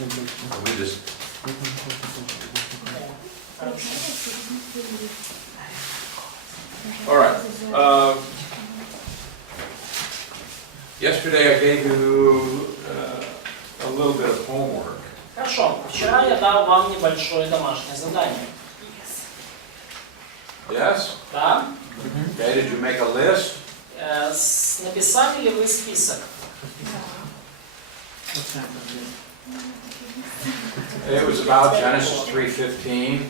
We just all right. Yesterday I gave you a little bit of homework. Хорошо. Вчера я дал вам небольшое домашнее задание. Yes? Да? Okay, did you make a list? Написали ли вы список? It was about Genesis 3:15.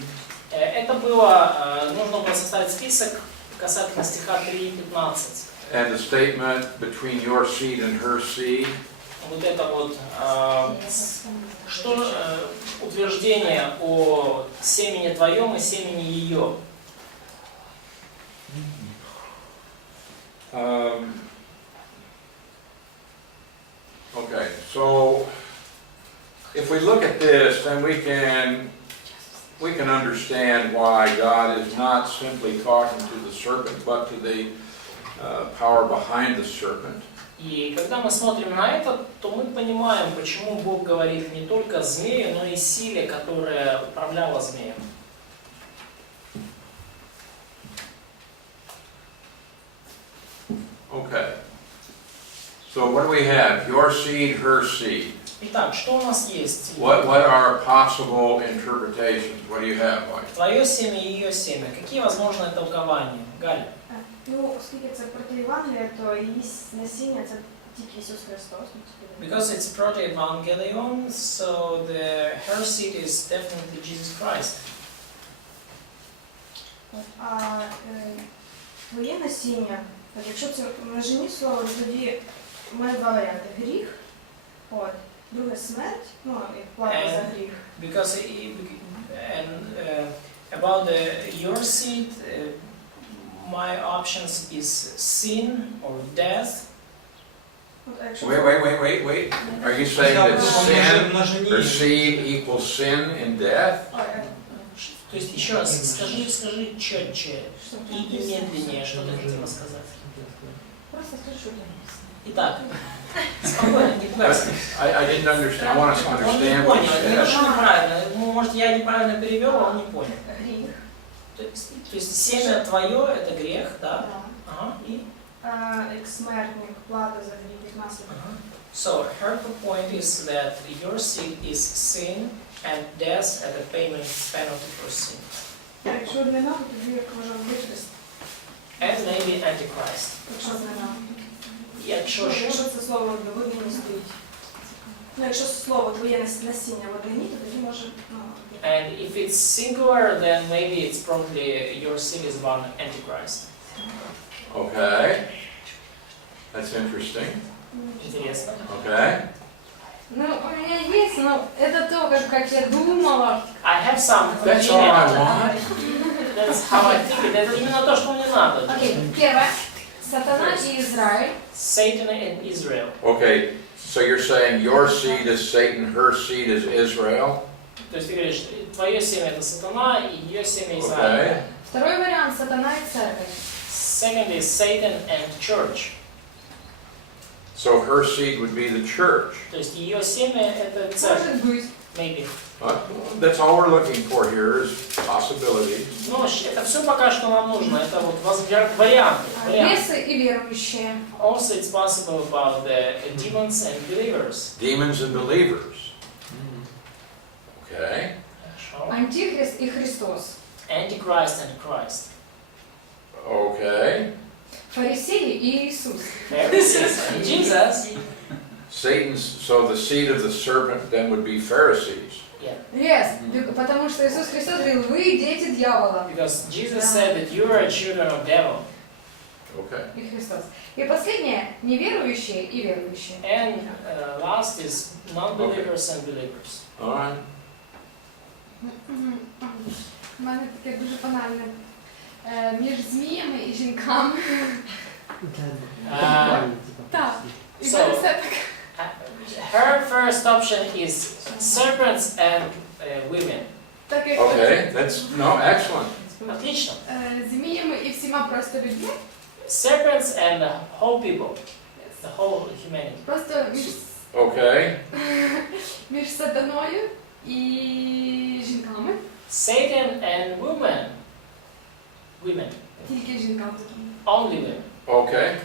Это было, нужно было составить список касательно стиха 3:15. And the statement between your seed and her seed. Вот это вот, что утверждение о семени твоем и семени ее. Okay, so if we look at this, then we can understand why God is not simply talking to the serpent, but to the power behind the serpent. И когда мы смотрим на это, то мы понимаем, почему Бог говорит не только змею, но и силе, которая управляла змеем. Okay. So what do we have? Your seed, her seed. Итак, что у нас есть? What are possible interpretations? What do you have, Mike? Твое семя и ее семя. Какие возможные толкования? Галя? Ну, оскільки це проти Євангелія, то її насіння це тільки Ісус Христос. Because it's proto-evangelion, so her seed is definitely Jesus Christ. А твоє насіння, так, якщо це в множині слово, тоді має два варіанти. Гріх, от, друге смерть, ну, і плата за гріх. Because about your seed, my options is sin or death. Wait. Are you saying that sin or seed equals sin and death? То есть еще раз, скажи четче и медленнее, что ты хотела сказать. Просто скажи, что это. Итак, спокойно, не бойся. I didn't understand. I want to Он не understand what you понял, said. немножко неправильно. Может, я неправильно перевел, а он не понял. Гріх. То есть семя твое – это грех, да? Ага, и? Як смертник, плата за гріх, як наслідок. So, her point is that your seed is sin and death at the penalty for sin. Якщо одне нам, тоді як може бути. And maybe Antichrist. Якщо одне нам. Якщо це слово в однині стоїть. Ну, якщо слово твоє насіння в однині, то тоді може... And if it's singular, then maybe it's probably your seed is one Antichrist. Okay. That's interesting. Интересно. Okay. Ну, у меня есть, но это то, как я думала. I have some. That's all I want. That's how I think it. Это именно то, что мне надо. Окей, первое. Сатана и Израиль. Satan and Israel. Okay. So you're saying your seed is Satan, her seed is Israel? То есть ты говоришь, твое семя это сатана, и ее семя Израиль. Okay. Второй вариант – сатана и церковь. Second is Satan and church. So her seed would be the church. То есть ее семя это церковь. Может быть. Maybe. That's all we're looking for here is possibilities. Но это все пока что нам нужно. Это вот варианты. Бесы и верующие. Also, it's possible about the demons and believers. Demons and believers. Okay. Хорошо. Антихрист и Христос. Antichrist and Christ. Okay. Фарисеи и Иисус. Pharisees and Jesus. Satan's, so the seed of the serpent then would be Pharisees. Yeah. Yes, потому что Иисус Христос говорил, вы дети дьявола. Because Jesus said that you are children of devil. Okay. И Христос. И последнее – неверующие и верующие. And last is non-believers and believers. All right. У мене таке дуже банальне. Між зміями і жінками. Так. І So, мене все так. her first option is serpents and women. Так як Okay. That's excellent. Отлично. зміями і всіма просто людьми. Serpents and the whole people, the whole humanity. Просто Okay. Між сатаною і жінками. Satan and women. Women. Тільки жінками. Only women. Okay.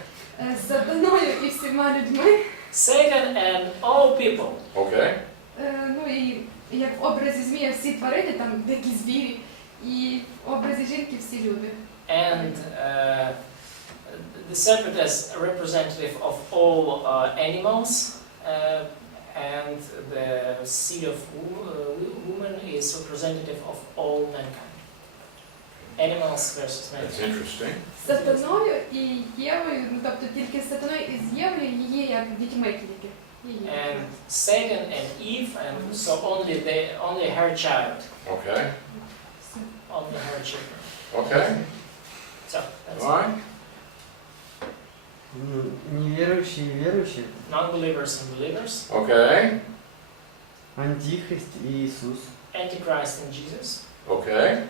З сатаною і всіма людьми. Satan and all people. Okay. Ну і як в образі змія всі тварини, там дикі звірі, і в образі жінки всі люди. And the serpent as a representative of all animals, and the seed of woman is representative of all mankind. Animals versus That's mankind. interesting. З сатаною і Євою, ну тобто тільки з сатаною і з Євою її як дітьми тільки. Її. And Satan and Eve, and so only her child, Okay. only her children. Okay. So that's All right. Неверующие и верующие. non-believers and believers, Okay. Антихрист и Иисус. Antichrist and Jesus, Okay.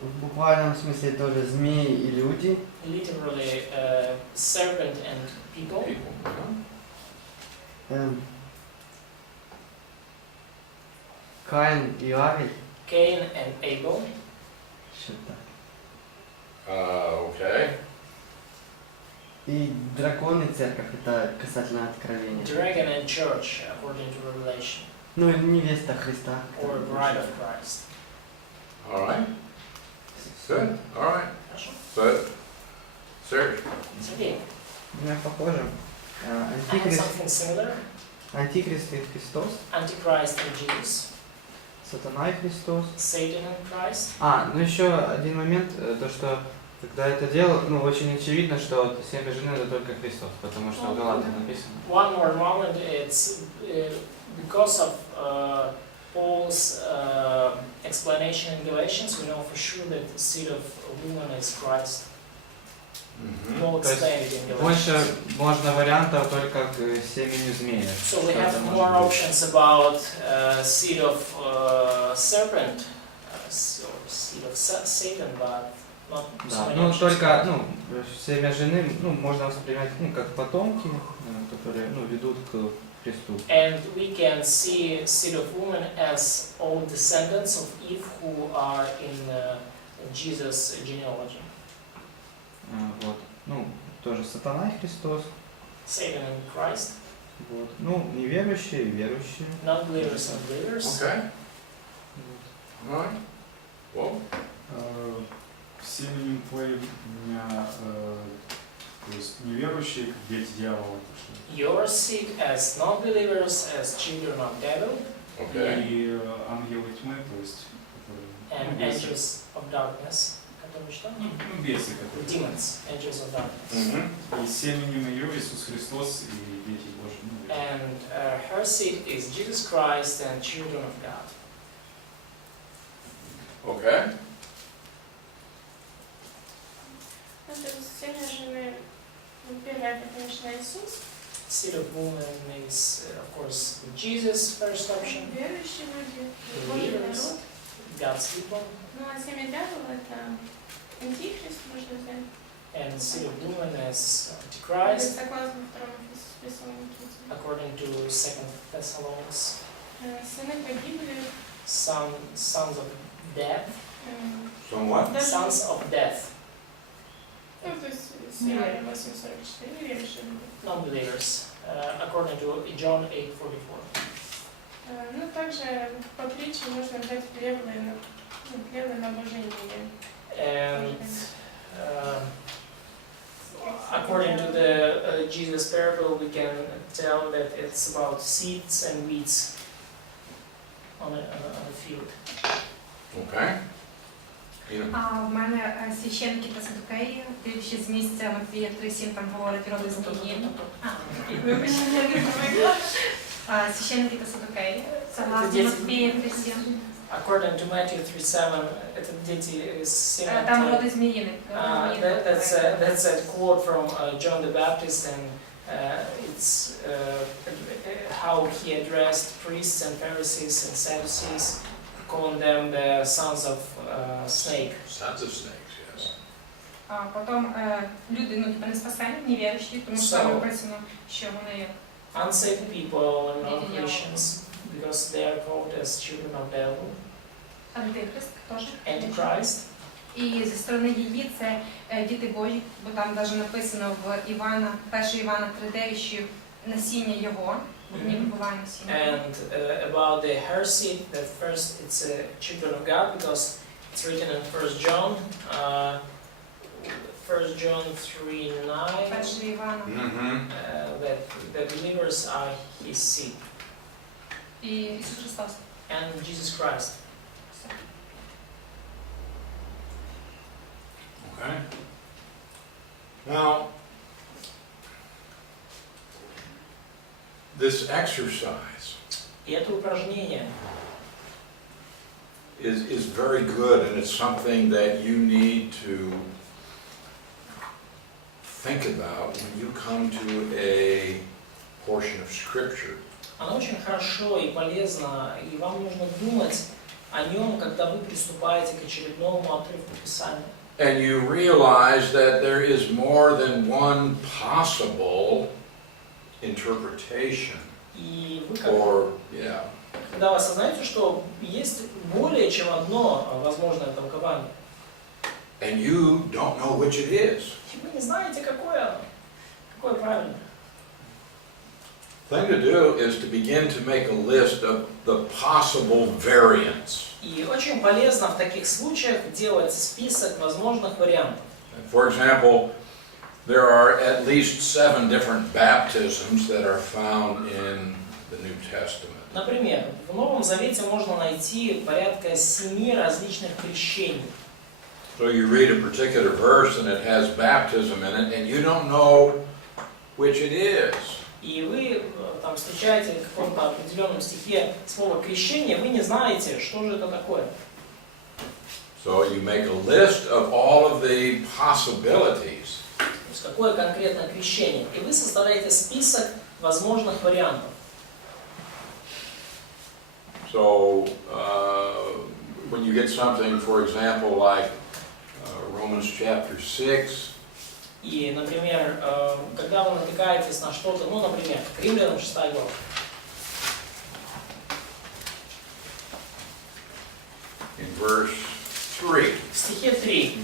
В буквальном смысле тоже змеи и люди. literally serpent and people. People. Каин и Авель. Cain and Abel, Что-то. Okay. И дракон и церковь, это касательно откровения. dragon and church, according to Revelation, Ну и невеста Христа. or bride of Christ. All right. Good. All right. Хорошо? But, Serge. Сергей, У меня похоже. I have Антихрист, something similar. Антихрист и Христос. Antichrist and Jesus, Сатана и Христос. Satan and Christ. Ну еще один момент, то что когда это дело, ну очень очевидно, что семя жены это только Христос, потому что в Галатах написано. One more moment, it's because of Paul's explanation in Galatians, we know for sure that the seed of a woman is Christ. Mm-hmm. Paul То есть explained it in больше Galatians. можно вариантов только к семени змея. So we Что have это может more быть. options about seed of serpent, or seed of Satan, but not so Да, many ну options. только, семя жены, можно воспринимать, как потомки, которые, ведут к Христу. And we can see seed of woman as all descendants of Eve who are in Jesus' genealogy. Вот. Тоже сатана и Христос. Satan and Christ, Вот. Неверующие и верующие. non-believers and believers. Okay. Вот. All right. Well, Семенем твоим у меня, то есть неверующие, как дети дьявола, Your seed as non-believers, as children of devil, okay. и ангелы тьмы, то есть and бесы. angels of darkness. Которые что? Бесы, которые. Demons, angels of darkness. Mm-hmm. И семенем ее Иисус Христос и дети Божьи. And her seed is Jesus Christ and children of God. Okay. Семя жены, первое, это, конечно, Иисус. Seed of woman is, of course, Jesus, first option. Верующие люди, Божий Believers, народ. God's people. Ну а семя дьявола это антихрист, можно взять. And seed of woman is Это Antichrist, согласно второму Фессалоникийцам. according to 2 Thessalonians. Сыны погибли. Sons of death. Somewhat. Даже, Sons of death. ну, то есть с Иоанна 8:44 неверующие люди. Non-believers, according to John 8:44. Ну, также по притче можно взять хлебные на Божие имя. And according to the Jesus parable, we can tell that it's about seeds and weeds on a field. Okay. А в мене священники та садукеї, дивлячись з місця Матвія 3:7, там говорить роди змії. Священники та садукеї, согласно Матвія 3:7. According to Matthew 3:7, это дети семя. Там роди зміїни. That's a quote from John the Baptist, and it's how he addressed priests and Pharisees and Sadducees, calling them the sons of snake. Sons of snakes, yes. А потім люди, не спасені, невіруючі, тому що там написано, що вони unsaved people and non-Christians, because they are called as children of devil, Антихрист теж. Antichrist. І зі сторони її це діти Божі, бо там навіть написано в Івана, 1 Івана 3:9, що насіння його, в ній буває насіння. And about the heresy, that first it's children of God, because it's written in 1 John 3:9, 1 Івана. that the believers are his seed, І Ісус Христос. and Jesus Christ. Okay. Now, this exercise И это упражнение is very good, and it's something that you need to think about when you come to a portion of Scripture. Оно очень хорошо и полезно, и вам нужно думать о нем, когда вы приступаете к очередному отрывку Писания. And you realize that there is more than one possible interpretation, И вы, or, yeah. когда вы осознаете, что есть более чем одно возможное толкование, And you don't know which it is. и вы не знаете, какое правильное. The thing to do is to begin to make a list of the possible variants. И очень полезно в таких случаях делать список возможных вариантов. For example, there are at least 7 different baptisms that are found in the New Testament. Например, в Новом Завете можно найти порядка 7 различных крещений. So you read a particular verse and it has baptism in it, and you don't know which it is. И вы там встречаете в каком-то определенном стихе слово крещение, вы не знаете, что же это такое. So you make a list of all of the possibilities. То есть какое конкретно крещение. И вы составляете список возможных вариантов. So when you get something, for example, like Romans chapter 6, И, например, когда вы натыкаетесь на что-то, ну, например, к Римлянам 6 глава, in verse 3. в стихе 3.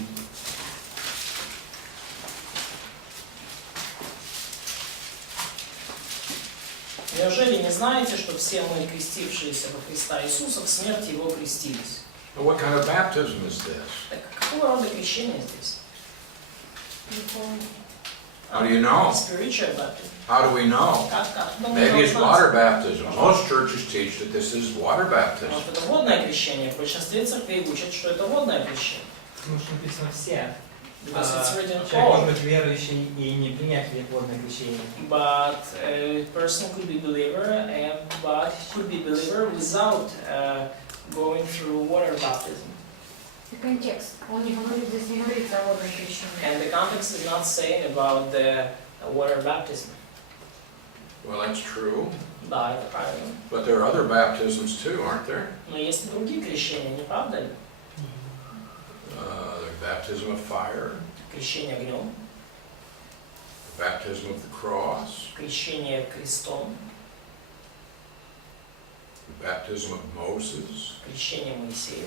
Неужели не знаете, что все мы, крестившиеся во Христа Иисуса, в смерти Его крестились? Now, what kind of baptism is this? Так какого рода крещение здесь? How do you know? Spiritual baptism. How do we know? Откуда мы Maybe можем it's знать? water baptism. Most churches teach that this is water baptism. Может, это водное крещение. В большинстве церквей учат, что это водное крещение. Потому что написано все. Because it's written Человек может all. быть верующий и не принять водное крещение. But a person could be believer, but could be believer without going through water baptism. И контекст. Он не говорит, здесь не говорится о водном крещении. And the context is not saying about the water baptism. Well, that's true. Да, это правильно. But there are other baptisms too, aren't there? Но есть и другие крещения, не правда ли? There's baptism of fire, Крещение огнем, baptism of the cross, крещение крестом, baptism of Moses, крещение Моисея,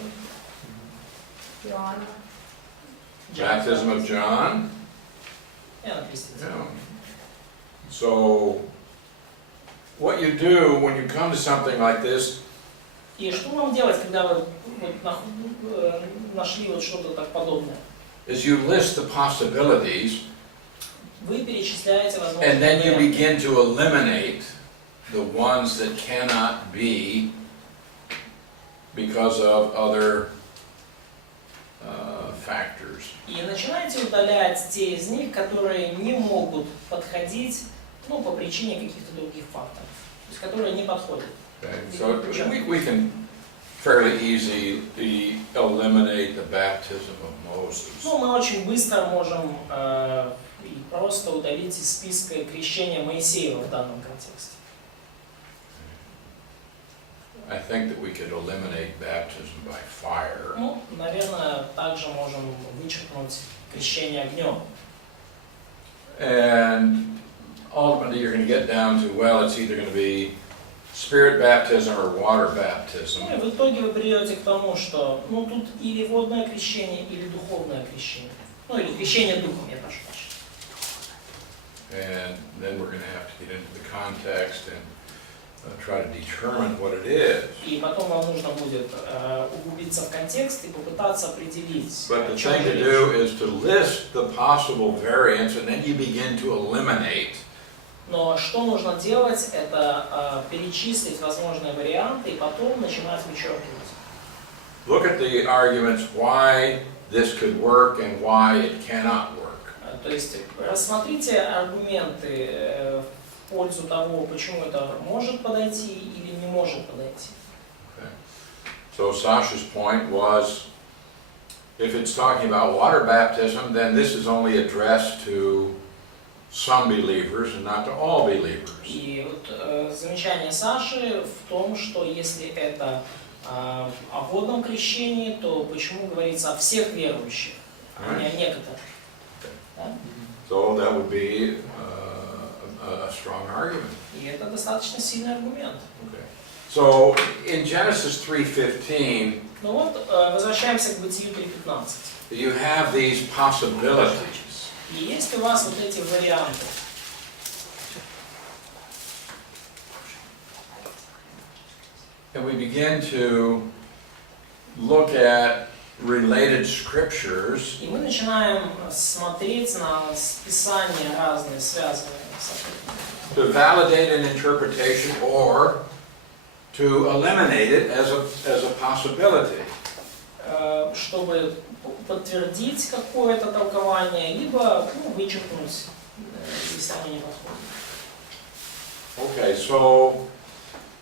Иоанна. baptism of John. Иоанна Креститель. Yeah. So, what you do when you come to something like this, И что вам делать, когда вы нашли вот что-то так подобное? is you list the possibilities, Вы перечисляете возможные and then you варианты. begin to eliminate the ones that cannot be because of other factors. И начинаете удалять те из них, которые не могут подходить, ну, по причине каких-то других факторов, то есть которые не подходят. Okay? So we can fairly easily eliminate the baptism of Moses. Ну, мы очень быстро можем и просто удалить из списка крещения Моисеева в данном контексте. I think that we could eliminate baptism by fire. Ну, наверное, также можем вычеркнуть крещение огнем. And ultimately you're going to get down to, well, it's either going to be spirit baptism or water baptism. Ну и в итоге вы придете к тому, что ну тут или водное крещение, или духовное крещение. Ну или крещение духом, я прошу прощения. And then we're going to have to get into the context and try to determine what it is. И потом вам нужно будет углубиться в контекст и попытаться определить, But о the чем thing to речь. do is to list the possible variants and then you begin to eliminate. Но что нужно делать, это перечислить возможные варианты и потом начинать вычеркивать. Look at the arguments why this could work and why it cannot work. То есть рассмотрите аргументы в пользу того, почему это может подойти или не может подойти. Okay. So Sasha's point was, if it's talking about water baptism, then this is only addressed to some believers and not to all believers. И вот замечание Саши в том, что если это о водном крещении, то почему говорится о всех верующих, а не о некоторых? Да? So that would be a strong argument. И это достаточно сильный аргумент. Okay. So in Genesis 3:15, Ну вот, возвращаемся к Бытию 3:15. you have these possibilities. И есть у вас вот эти варианты. And we begin to look at related scriptures. И мы начинаем смотреть на списания разные, связанные с этим. To validate an interpretation or to eliminate it as a possibility. Чтобы подтвердить какое-то толкование, либо вычеркнуть, если оно не подходит. Okay, so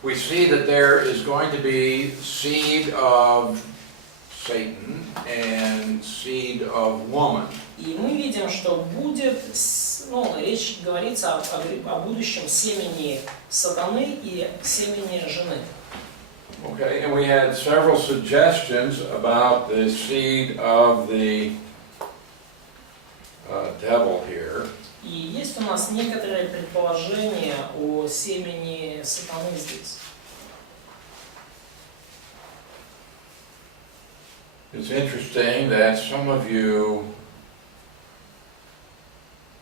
we see that there is going to be seed of Satan and seed of woman. И мы видим, что будет, речь говорится о будущем семени сатаны и семени жены. Okay, and we had several suggestions about the seed of the devil here. И есть у нас некоторые предположения о семени сатаны здесь. It's interesting that some of you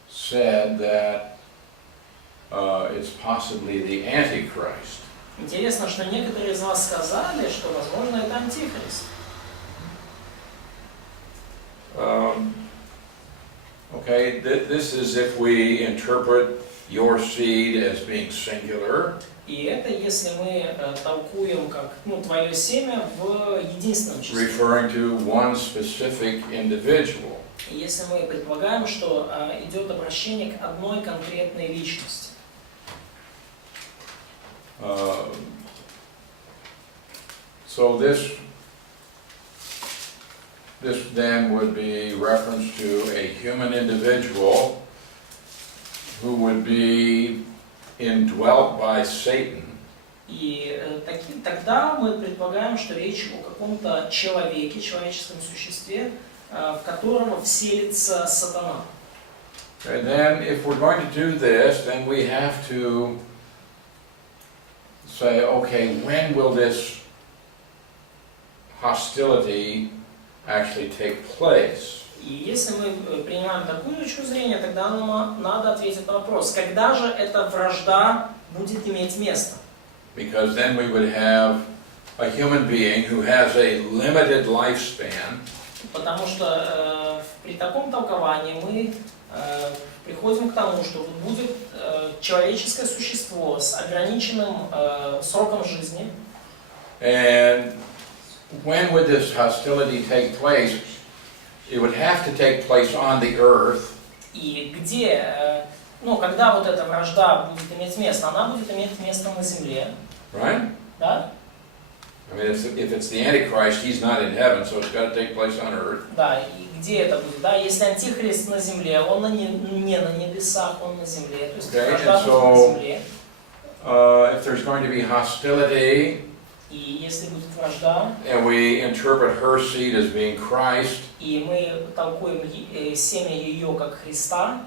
said that it's possibly the Antichrist. Интересно, что некоторые из вас сказали, что, возможно, это антихрист. Okay, this is if we interpret your seed as being singular. И это если мы толкуем как твое семя в единственном числе. Referring to one specific individual. И если мы предполагаем, что идет обращение к одной конкретной личности. So this then would be reference to a human individual who would be indwelt by Satan. И тогда мы предполагаем, что речь о каком-то человеке, человеческом существе, в котором вселится сатана. And then if we're going to do this, then we have to say, okay, when will this hostility actually take place? И если мы принимаем такую точку зрения, тогда нам надо ответить на вопрос, когда же эта вражда будет иметь место? Because then we would have a human being who has a limited lifespan. Потому что при таком толковании мы приходим к тому, что будет человеческое существо с ограниченным сроком жизни. And when would this hostility take place? It would have to take place on the earth. И где, когда вот эта вражда будет иметь место, она будет иметь место на земле. Right? Да? I mean, if it's the Antichrist, he's not in heaven, so it's got to take place on earth. Да, и где это будет? Да, если антихрист на земле, он не на небесах, он на земле. То есть вражда будет на земле. If there's going to be hostility, и если будет вражда, and we interpret her seed as being Christ, и мы толкуем семя ее как Христа,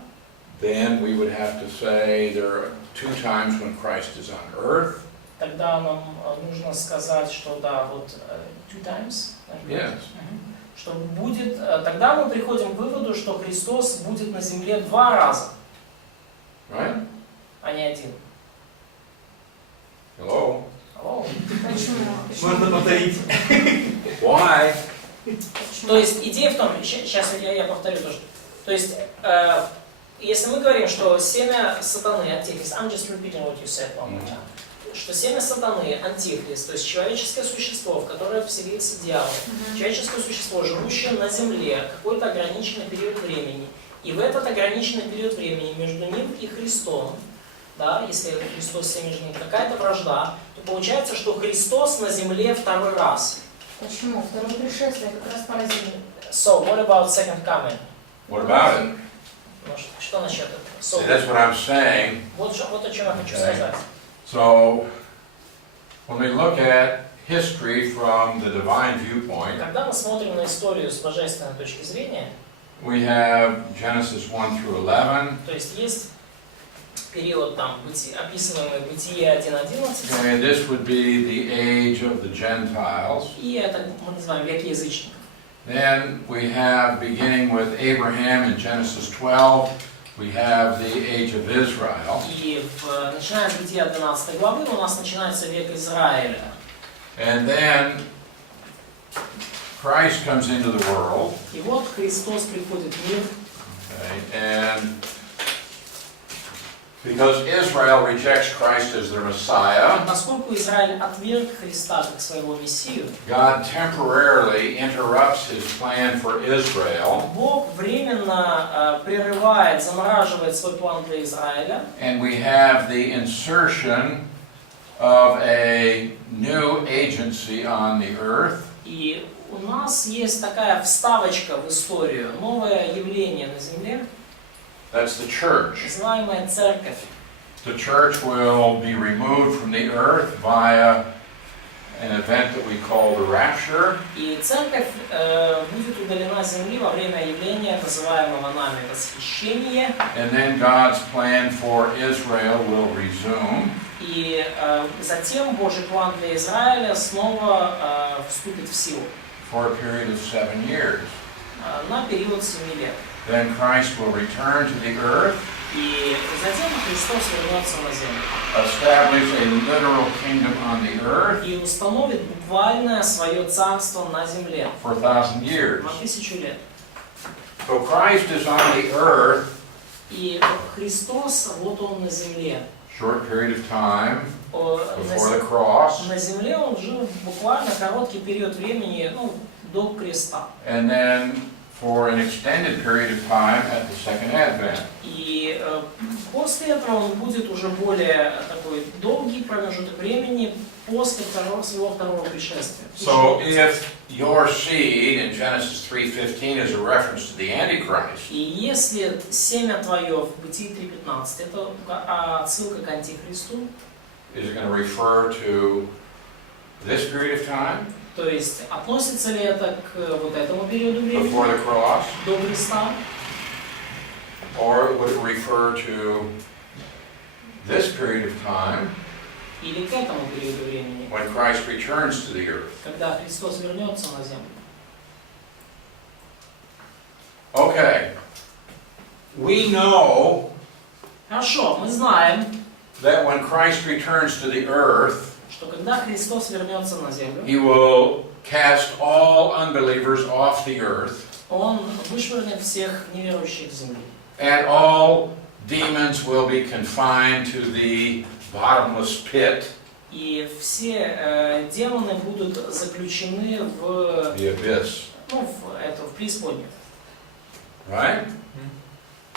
then we would have to say there are 2 times when Christ is on earth. Тогда нам нужно сказать, что да, вот 2 times. Yes. Что будет, тогда мы приходим к выводу, что Христос будет на земле 2 раза, Right? а не 1. Hello? Алло. Почему? Можно повторить. Why? То есть идея в том, сейчас я повторю тоже. То есть, если мы говорим, что семя сатаны, антихрист, I'm just repeating what you said one more time, что семя сатаны, антихрист, то есть человеческое существо, в которое вселился дьявол, человеческое существо, живущее на земле какой-то ограниченный период времени, и в этот ограниченный период времени между ним и Христом, да, если Христос семя женит, какая-то вражда, то получается, что Христос на земле 2 раз. Почему? Второе пришествие как раз поразили. So, what about second coming? What about it? Ну, что насчет этого? So, See, that's what I'm saying. вот о чем я хочу сказать. So, when we look at history from the divine viewpoint, Когда мы смотрим на историю с божественной точки зрения, we have Genesis 1 through 11. то есть период там, описываемый Бытие 1.11, And this would be the age of the Gentiles. и это мы называем век язычников. Then we have, beginning with Abraham in Genesis 12, we have the age of Israel. И начиная с Бытия 12 главы у нас начинается век Израиля. And then Christ comes into the world. И вот Христос приходит в мир, Okay, and because Israel rejects Christ as their Messiah, поскольку Израиль отверг Христа как своего Мессию, God temporarily interrupts his plan for Israel, Бог временно прерывает, замораживает свой план для Израиля, and we have the insertion of a new agency on the earth. и у нас есть такая вставочка в историю, новое явление на земле, That's the church. называемая церковь. The church will be removed from the earth via an event that we call the rapture. И церковь будет удалена с земли во время явления, называемого нами восхищение. And then God's plan for Israel will resume. И затем Божий план для Израиля снова вступит в силу For a period of 7 years. на период 7 лет. Then Christ will return to the earth, И затем Христос вернется на землю establish a literal kingdom on the earth и установит буквальное свое царство на земле for 1,000 years. на 1000 лет. So Christ is on the earth, И Христос, вот Он на земле. short period of time На before the cross, На земле Он жил буквально короткий период времени, до креста. and then for an extended period of time at the second advent. И после этого Он будет уже более такой долгий промежуток времени после своего второго пришествия. So if your seed in Genesis 3:15 is a reference to the Antichrist, И если семя твое в Бытии 3.15, это отсылка к Антихристу, is it going to refer to this period of time то есть относится ли это к вот этому периоду времени, before the cross, до креста, or would it refer to this period of time или к этому периоду времени, when Christ returns to the earth? когда Христос вернется на землю? Okay. We know Хорошо, мы знаем, that when Christ returns to the earth, что когда Христос вернется на землю, he will cast all unbelievers off the earth, Он вышвырнет всех неверующих с земли. and all demons will be confined to the bottomless pit, И все демоны будут заключены в, the abyss. в преисподнюю. Right?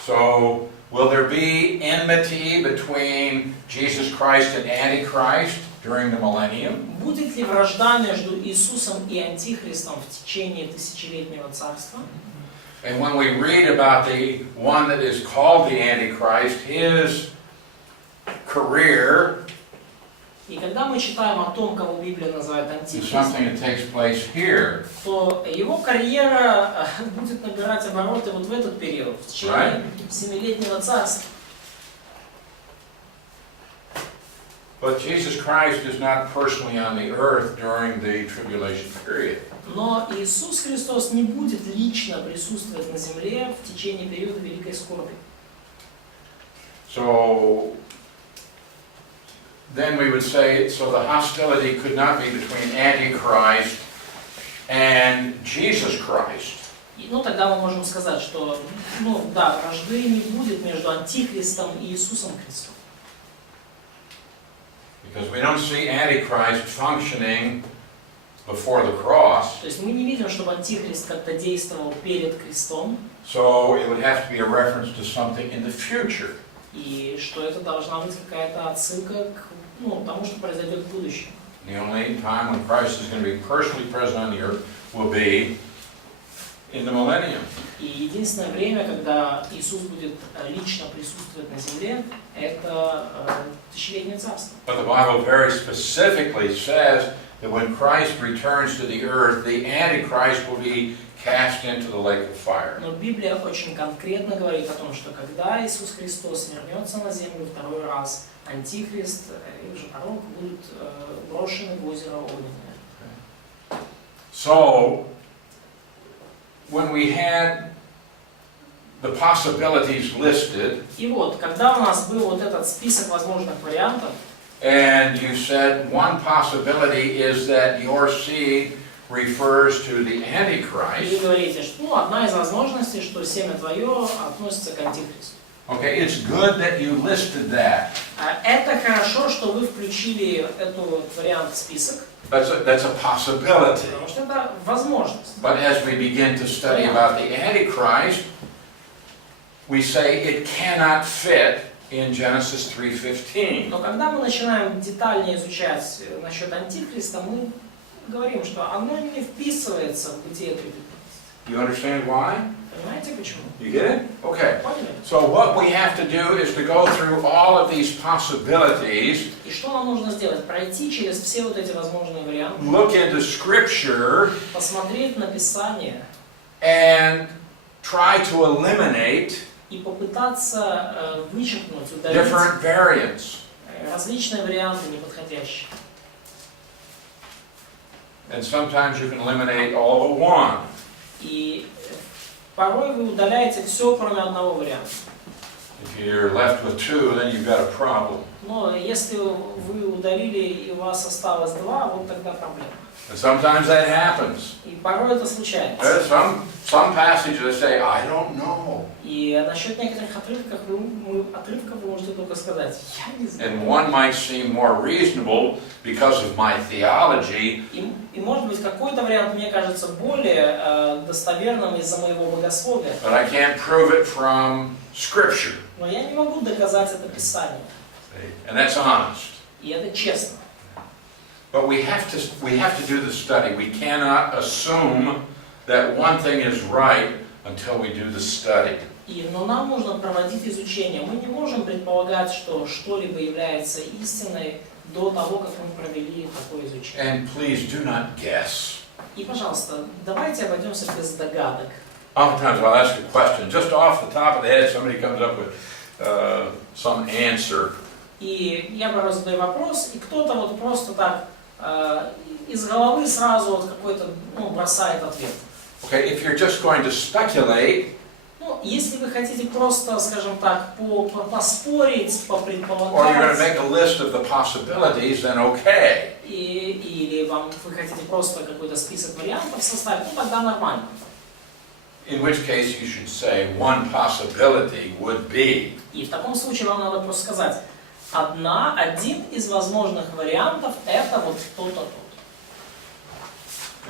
So, will there be enmity between Jesus Christ and Antichrist during the millennium? Будет ли вражда между Иисусом и Антихристом в течение тысячелетнего царства? And when we read about the one that is called the Antichrist, his career И когда мы читаем о том, кого Библия называет is антихристом, something that takes place here. то его карьера будет набирать обороты вот в этот период, в течение семилетнего царства. But Jesus Christ is not personally on the earth during the tribulation period. Но Иисус Христос не будет лично присутствовать на земле в течение периода Великой Скорби. So then we would say, so the hostility could not be between Antichrist and Jesus Christ. Ну, тогда мы можем сказать, что, да, вражды не будет между Антихристом и Иисусом Христом. Because we don't see Antichrist functioning before the cross. То есть мы не видим, чтобы Антихрист как-то действовал перед крестом. So it would have to be a reference to something in the future. И что это должна быть какая-то отсылка к тому, что произойдет в будущем. The only time when Christ is going to be personally present on the earth will be in the millennium. И единственное время, когда Иисус будет лично присутствовать на земле, это тысячелетнее царство. But the Bible very specifically says that when Christ returns to the earth, the Antichrist will be cast into the lake of fire. Но Библия очень конкретно говорит о том, что когда Иисус Христос вернется на землю второй раз, Антихрист и уже пророк будут брошены в озеро огненное. So, when we had the possibilities listed, И вот, когда у нас был вот этот список возможных вариантов, and you said one possibility is that your seed refers to the и вы Antichrist. говорите, что одна из возможностей, что семя твое относится к Антихристу. Okay, it's good that you listed that. Это хорошо, что вы включили этот вариант в список, That's a possibility. потому что это возможность. But as we begin to study about the Antichrist, we say it cannot fit in Genesis 3:15. Но когда мы начинаем детальнее изучать насчет Антихриста, мы говорим, что оно не вписывается в Бытие 3:15. You understand why? Понимаете почему? You get it? Okay. Поняли? So what we have to do is to go through all of these possibilities, И что нам нужно сделать? Пройти через все вот эти возможные варианты, look into Scripture, посмотреть на Писание and try to eliminate и попытаться вычеркнуть, удалить different variants. различные варианты неподходящие. And sometimes you can eliminate all but one. И порой вы удаляете все, кроме одного варианта. If you're left with two, then you've got a problem. Но если вы удалили и у вас осталось два, вот тогда проблема. And sometimes that happens. И порой это случается. There's some passages that say, I don't know. И насчет некоторых отрывков вы можете только сказать, я не знаю. And one might seem more reasonable because of my theology. И может быть какой-то вариант мне кажется более достоверным из-за моего богословия. But I can't prove it from Scripture. Но я не могу доказать это Писанием. And that's honest. И это честно. But we have to do the study. We cannot assume that one thing is right until we do the study. Но нам нужно проводить изучение. Мы не можем предполагать, что что-либо является истиной до того, как мы провели такое изучение. And please do not guess. И, пожалуйста, давайте обойдемся без догадок. Oftentimes I'll ask a question, just off the top of the head, somebody comes up with some answer. И я порой задаю вопрос, и кто-то вот просто так из головы сразу вот какой-то бросает ответ. Okay, if you're just going to speculate, Если вы хотите просто, скажем так, поспорить, or you're going to make попредполагать, a list of the possibilities, then okay. или вы хотите просто какой-то список вариантов составить, тогда нормально. In which case you should say one possibility would be. И в таком случае вам надо просто сказать, один из возможных вариантов это вот то-то, то-то.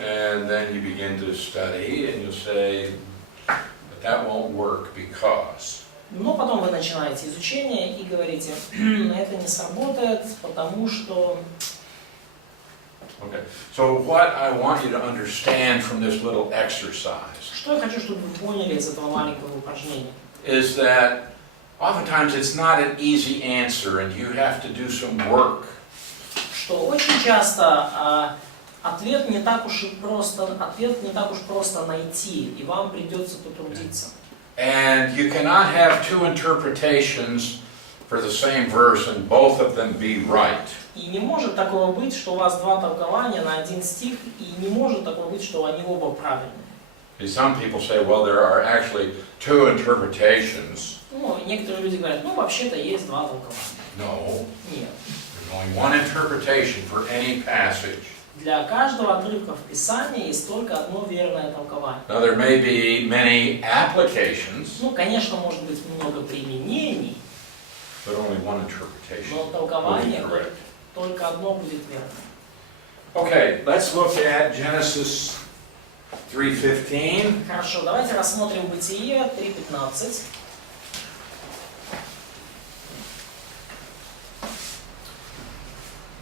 And then you begin to study and you'll say, but that won't work because. Но потом вы начинаете изучение и говорите, это не сработает, потому что... Okay, so what I want you to understand from this little exercise Что я хочу, чтобы вы поняли из этого маленького упражнения? is that oftentimes it's not an easy answer and you have to do some work что очень часто ответ не так уж просто найти, и вам придется потрудиться. And you cannot have two interpretations for the same verse and both of them be right. И не может такого быть, что у вас два толкования на один стих, и не может такого быть, что они оба правильные. Some people say, well, there are actually two interpretations. Ну, некоторые люди говорят, ну, вообще-то есть два толкования. No, Нет. there's only one interpretation for any passage. Для каждого отрывка в Писании есть только одно верное толкование. Now, there may be many applications, Ну, конечно, может быть много применений, but only one interpretation но will be толкование correct. только одно будет верным. Okay, let's look at Genesis 3:15. Хорошо, давайте рассмотрим Бытие 3:15.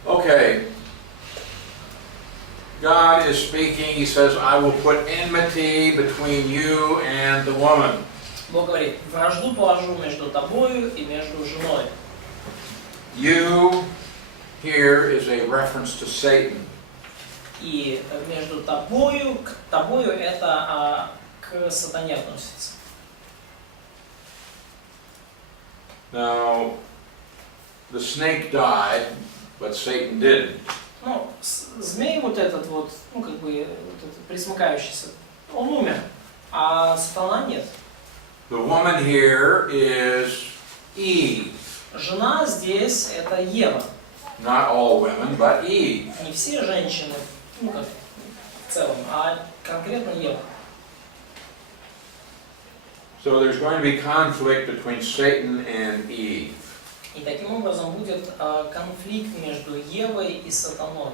Okay. God is speaking. He says, I will put enmity between you and the woman. Бог говорит, вражду положу между тобою и между женой. You here is a reference to Satan. И между тобою, к тобою это к сатане относится. Now, the snake died, but Satan didn't. Ну, змей вот этот вот, ну как бы вот этот присмыкающийся, он умер, а сатана нет. The woman here is Eve. Жена здесь это Ева. Not all women, but Eve. Не все женщины, ну как в целом, а конкретно Ева. So there's going to be conflict between Satan and Eve. И таким образом будет конфликт между Евой и сатаной.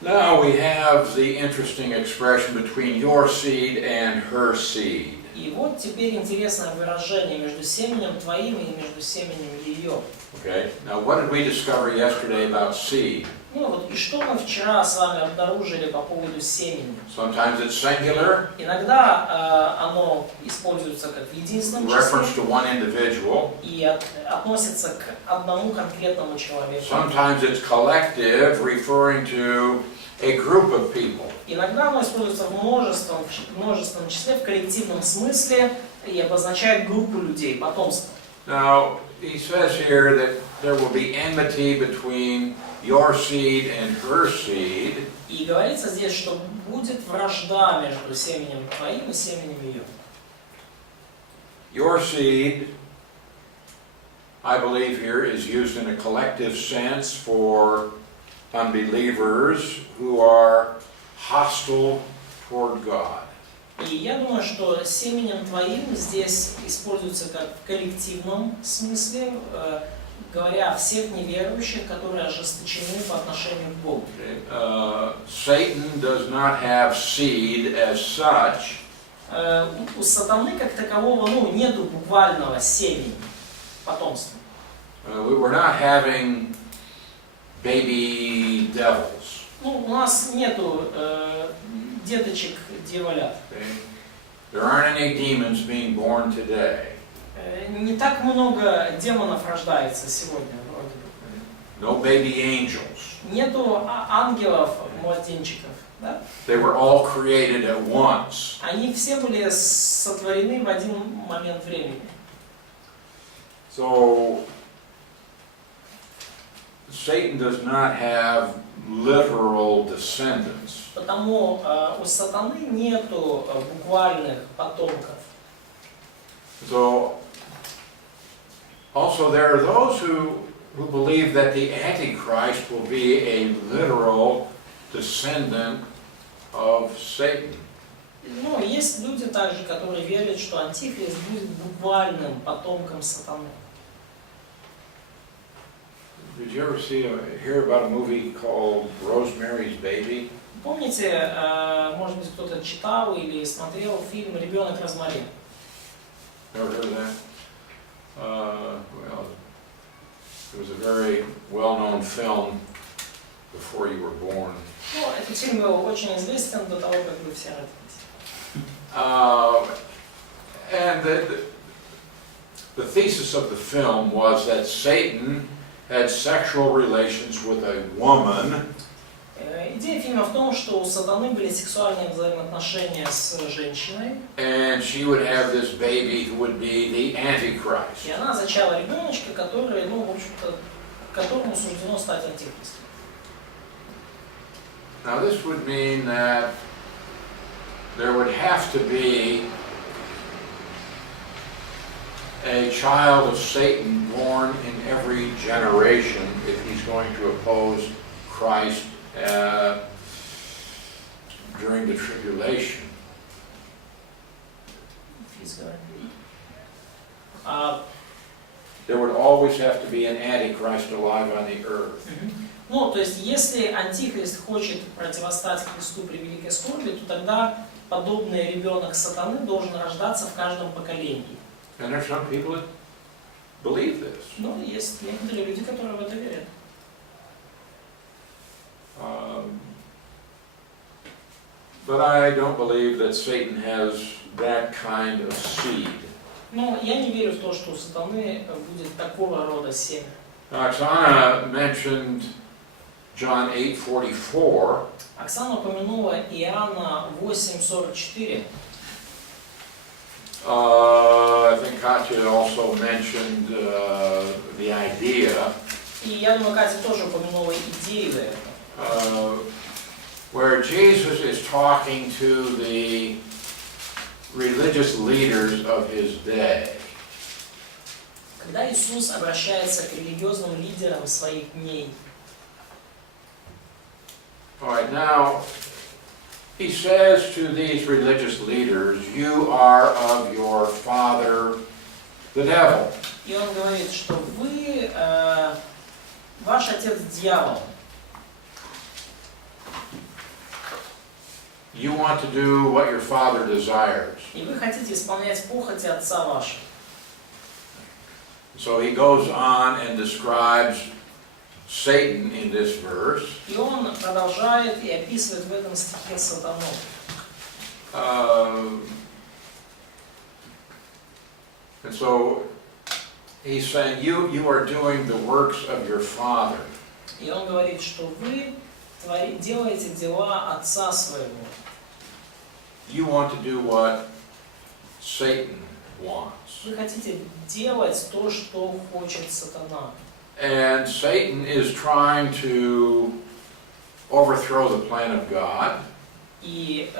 Now we have the interesting expression between your seed and her seed. И вот теперь интересное выражение между семенем твоим и между семенем ее. Okay. Now what did we discover yesterday about seed? Ну вот, и что мы вчера с вами обнаружили по поводу семени? Sometimes it's singular, Иногда оно используется как в единственном reference числе to one individual. и относится к одному конкретному человеку. Sometimes it's collective, referring to a group of people. Иногда оно используется в множественном числе, в коллективном смысле и обозначает группу людей, потомство. Now, he says here that there will be enmity between your seed and her seed. И говорится здесь, что будет вражда между семенем твоим и семенем ее. Your seed, I believe here, is used in a collective sense for unbelievers who are hostile toward God. И я думаю, что семенем твоим здесь используется как в коллективном смысле, говоря о всех неверующих, которые ожесточены по отношению к Богу. Satan does not have seed as such. У сатаны как такового, нету буквального семени, потомства. We're not having baby devils. У нас нету деточек дьяволят. There aren't any demons being born today. Не так много демонов рождается сегодня, вроде бы. No baby angels. Нету ангелов, младенчиков, да? They were all created at once. Они все были сотворены в один момент времени. So Satan does not have literal descendants. Потому у сатаны нету буквальных потомков. So also there are those who believe that the Antichrist will be a literal descendant of Satan. Есть люди также, которые верят, что Антихрист будет буквальным потомком сатаны. Did you ever hear about a movie called Rosemary's Baby? Помните, может быть, кто-то читал или смотрел фильм «Ребенок Розмари»? Never heard of that? Well, it was a very well-known film before you were born. Этот фильм был очень известен до того, как вы все родились. And the thesis of the film was that Satan had sexual relations with a woman, Идея фильма в том, что у сатаны были сексуальные взаимоотношения с женщиной, and she would have this baby who would be the Antichrist. и она зачала ребеночка, который, ну, в общем-то, которому суждено стать антихристом. Now this would mean that there would have to be a child of Satan born in every generation if he's going to oppose Christ during the tribulation. There would always have to be an Antichrist alive on the earth. Ну, то есть, если антихрист хочет противостать Христу при великой скорби, то тогда подобный ребенок сатаны должен рождаться в каждом поколении. And there are some people that believe this. Но есть некоторые люди, которые в это верят. But I don't believe that Satan has that kind of seed. Но я не верю в то, что у сатаны будет такого рода семя. Oksana mentioned John 8:44. Оксана упомянула Иоанна 8:44. I think Katya also mentioned the idea И я думаю, Катя тоже упомянула идею этого. Where Jesus is talking to the religious leaders of his day. Когда Иисус обращается к религиозным лидерам своих дней. All right, now he says to these religious leaders, "You are of your father, the devil." И он говорит, что вы, ваш отец дьявол. You want to do what your father desires. И вы хотите исполнять похоти отца вашего. So he goes on and describes Satan in this verse. И он продолжает и описывает в этом стихе сатану. And so he's saying, you are doing the works of your father. И он говорит, что вы делаете дела отца своего. You want to do what Satan wants. Вы хотите делать то, что хочет сатана. And Satan is trying to overthrow the plan of God. И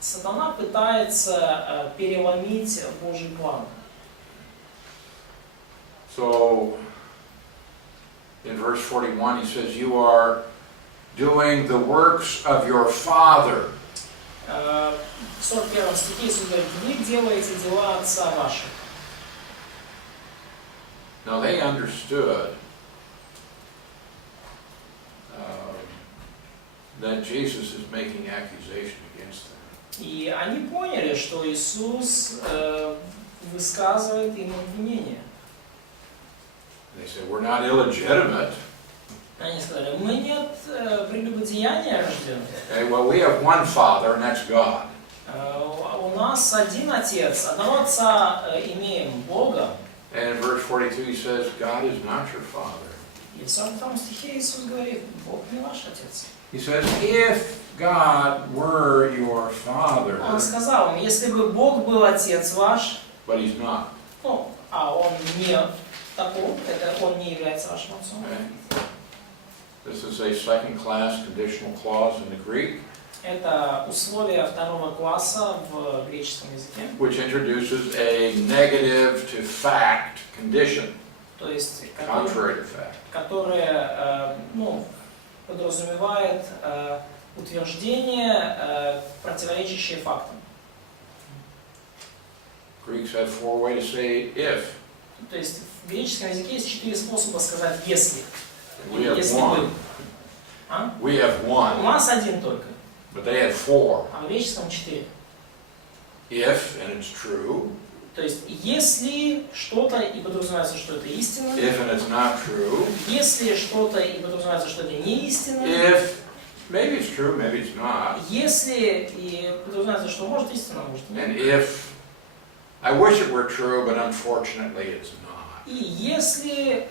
сатана пытается переломить Божий план. So in verse 41 he says, you are doing the works of your father. В 41 стихе Иисус говорит, вы делаете дела отца вашего. Now they understood that Jesus is making accusation against them. И они поняли, что Иисус высказывает им обвинение. They said, we're not illegitimate. Они сказали, мы нет прелюбодеяния рожденных. Okay, well, we have one father, and that's God. У нас один отец, одного отца имеем, Бога. And in verse 42 he says, God is not your father. И в 42 стихе Иисус говорит, Бог не ваш отец. He says, if God were your father, Он сказал им, если бы Бог был отец ваш, but he's not. ну, а он не таков, это он не является вашим отцом. Okay. This is a second-class conditional clause in the Greek, Это условие второго класса в греческом языке. which introduces a negative to fact condition, То есть, contrary to fact. которое ну, подразумевает утверждение, противоречащее фактам. Greeks have four ways to say if. То есть в греческом языке есть 4 способа сказать «если». We have Если one. бы. А? We have У one, нас один только, but they had four. а в греческом 4. If, and it's true. То есть если что-то и подразумевается, что это истина, If, and it's not true. если что-то и подразумевается, что это не истина, If, maybe it's true, maybe it's not. если и подразумевается, что может истина, может нет. And if, I wish it were true, but unfortunately it's not. И если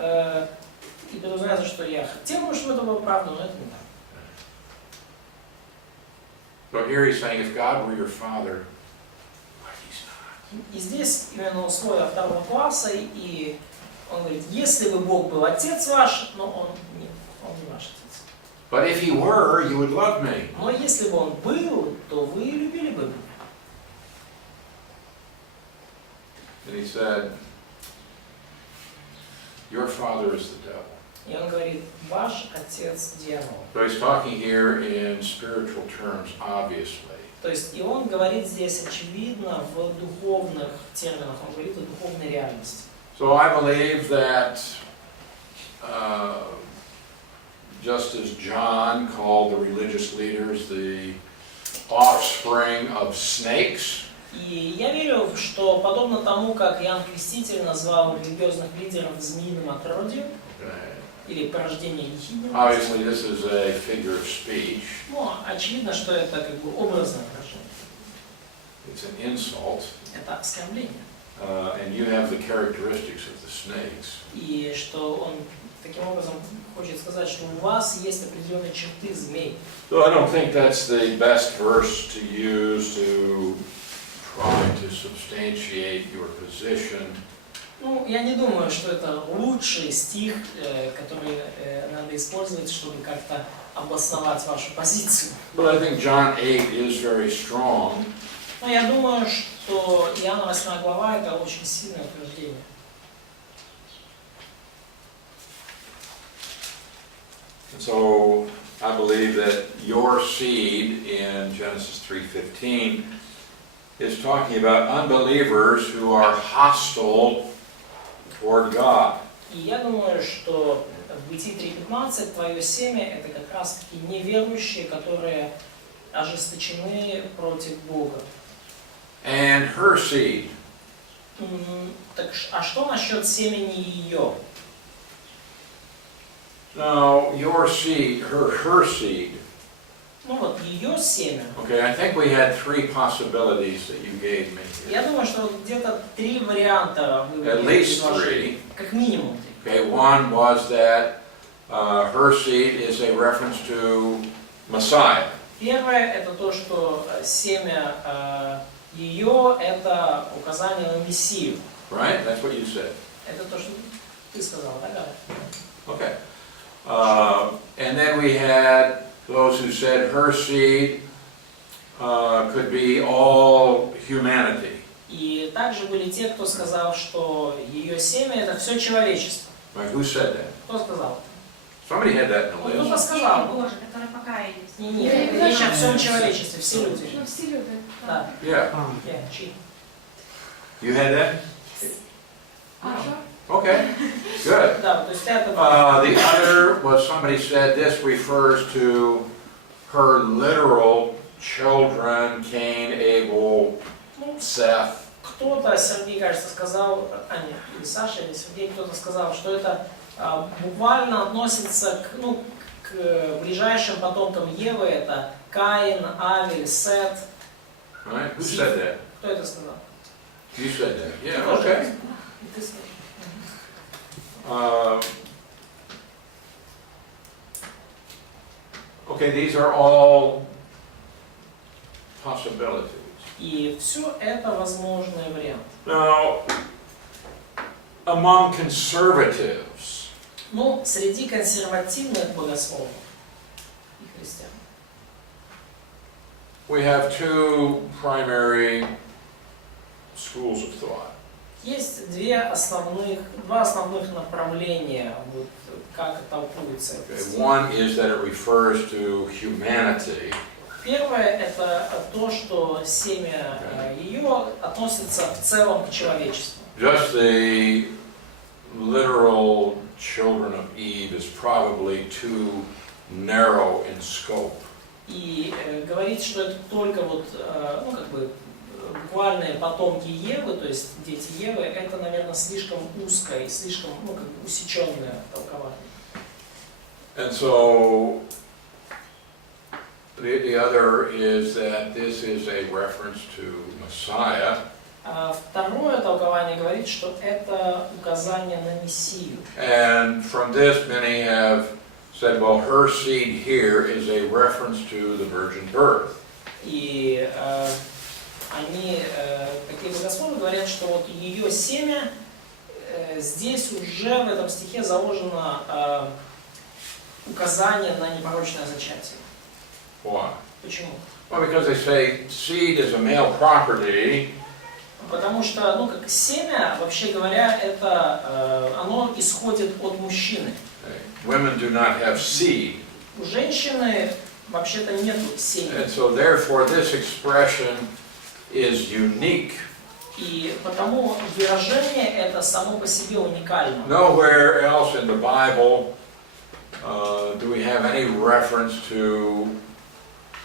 И подразумевается, что я хотел бы, чтобы это было правда, но это не так. But here he's saying, if God were your father, but he's not. И здесь именно условия второго класса, и он говорит, если бы Бог был отец ваш, но он нет, он не ваш отец. But if he were, you would love me. Но если бы он был, то вы любили бы меня. And he said, your father is the devil. И он говорит, ваш отец дьявол. So he's talking here in spiritual terms, obviously. То есть, и он говорит здесь, очевидно, в духовных терминах, он говорит о духовной реальности. So I believe that just as John called the religious leaders the offspring of snakes, И я верю, что подобно тому, как Иоанн Креститель назвал религиозных лидеров змеиным отродьем, или порождение ехиднего, obviously this is a figure of speech. ну, очевидно, что это как бы образное выражение. It's an insult. Это оскорбление. And you have the characteristics of the snakes. И что он таким образом хочет сказать, что у вас есть определенные черты змей. So I don't think that's the best verse to use to try to substantiate your position. Ну, я не думаю, что это лучший стих, который надо использовать, чтобы как-то обосновать вашу позицию. But I think John 8 is very strong. Но я думаю, что Иоанна 8 глава это очень сильное утверждение. And so I believe that your seed in Genesis 3:15 is talking about unbelievers who are hostile toward God. И я думаю, что в Бытии 3:15 твое семя это как раз таки неверующие, которые ожесточены против Бога. And her seed. Так, а что насчет семени ее? Now, your seed, her seed. Ну вот ее семя. Okay, I think we had three possibilities that you gave me. Я думаю, что где-то три варианта вы At least предложили. three. Как минимум три. Okay, one was that her seed is a reference to Messiah. Первое это то, что семя ее это указание на Мессию. Right? That's what you said. Это то, что ты сказал, да, Галя? Okay. And then we had those who said her seed could be all humanity. И также были те, кто сказал, что ее семя это все человечество. Right? Who said that? Кто сказал? Somebody had that in the Кто-то list. сказал. Боже, которые покаялись. Не, речь о всем человечестве, все люди. Ну, все люди. Да. Yeah. Чьи? You had that? А что? Okay. Good. Да, то есть это... The other was somebody said this refers to her literal children, Cain, Abel, Ну, Seth. кто-то, Сергей, кажется, сказал, нет, или Саша, или Сергей, кто-то сказал, что это буквально относится к ближайшим потомкам Евы, это Каин, Авель, Сет. Right? Who said that? Кто это сказал? You said that. Ты Yeah. тоже Okay. Ты сказал. Okay. These are all possibilities. И все это возможные варианты. Now, among conservatives, Ну, среди консервативных богословов и христиан we have two primary schools of thought. есть два основных направления, вот, как это толкуется. Okay. One is that it refers to humanity. Первое это то, что семя ее относится в целом к человечеству. Just the literal children of Eve is probably too narrow in scope. И говорить, что это только вот, буквальные потомки Евы, то есть дети Евы, это, наверное, слишком узкое и слишком, усеченное толкование. And so the other is that this is a reference to Messiah. Второе толкование говорит, что это указание на Мессию. And from this, many have said, well, her seed here is a reference to the virgin birth. И такие богословы говорят, что вот ее семя, здесь уже в этом стихе заложено указание на непорочное зачатие. Why? Почему? Well, because they say seed is a male property. Потому что, как семя, вообще говоря, это оно исходит от мужчины. Women do not have seed. У женщины вообще-то нет семени. And so therefore this expression is unique. И потому выражение это само по себе уникально. Nowhere else in the Bible do we have any reference to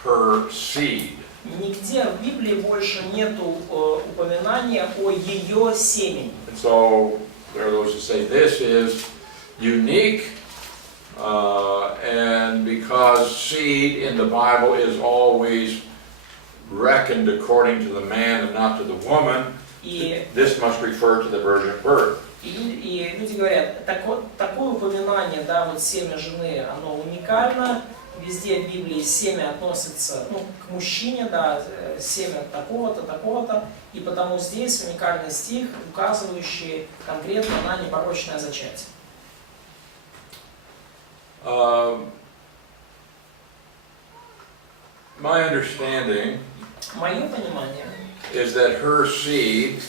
her seed. Нигде в Библии больше нету упоминания о ее семени. And so there are those who say this is unique, and because seed in the Bible is always reckoned according to the man and not to the woman, this must refer to the virgin birth. И люди говорят, такое упоминание, да, вот семя жены, оно уникально. Везде в Библии семя относится к мужчине, да, семя такого-то, такого-то, и потому здесь уникальный стих, указывающий конкретно на непорочное зачатие. My understanding Мое понимание is that her seed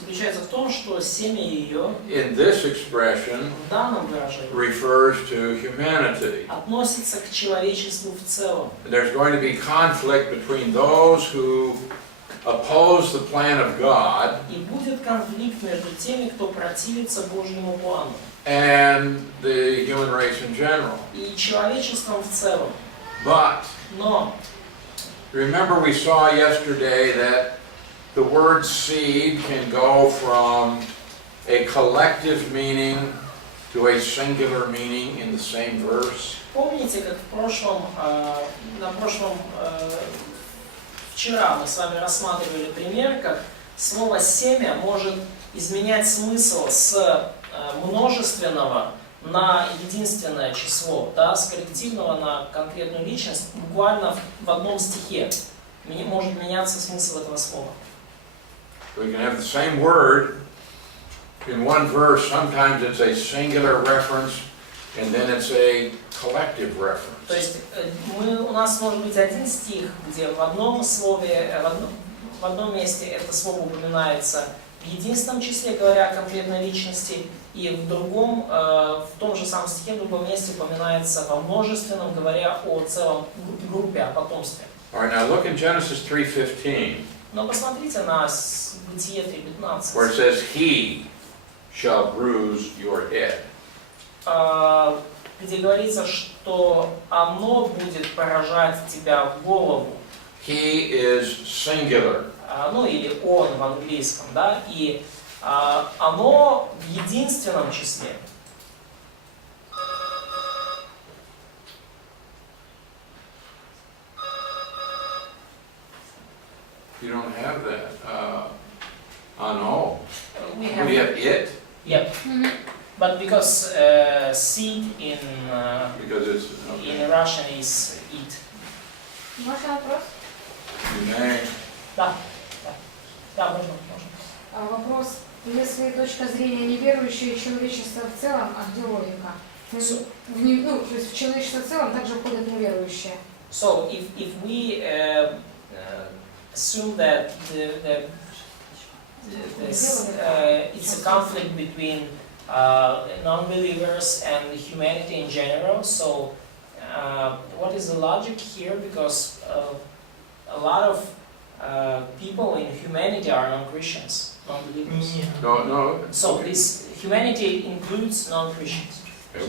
заключается в том, что семя ее in this expression в данном выражении refers to humanity. относится к человечеству в целом. There's going to be conflict between those who oppose the plan of God И будет конфликт между теми, кто противится Божьему плану, and the human race in general. и человечеством в целом. But Но remember we saw yesterday that the word seed can go from a collective meaning to a singular meaning in the same verse. помните, как вчера мы с вами рассматривали пример, как слово «семя» может изменять смысл с множественного на единственное число, да, с коллективного на конкретную личность, буквально в одном стихе может меняться смысл этого слова. We can have the same word in one verse. Sometimes it's a singular reference, and then it's a collective reference. То есть у нас может быть один стих, где в одном слове, в одном месте это слово упоминается в единственном числе, говоря о конкретной личности, и в другом, в том же самом стихе, в другом месте упоминается во множественном, говоря о целом группе, о потомстве. All right, now look in Genesis 3:15. Но посмотрите на Бытие 3:15. Where it says, "He shall bruise your head." Где говорится, что оно будет поражать тебя в голову. He is singular. Или он в английском, да, и оно в единственном числе. You don't have that. No. We We have, have it yep. But because seed in because it's okay. in Russian is eat. Можно вопрос? You may. Да, можно. Вопрос, если точка зрения неверующего и человечества в целом, а где логика? То есть в человечество в целом также входят неверующие. So if we assume that it's a conflict between non-believers and humanity in general, so what is the logic here? Because a lot of people in humanity are non-Christians, non-believers. No. So this humanity includes non-Christians.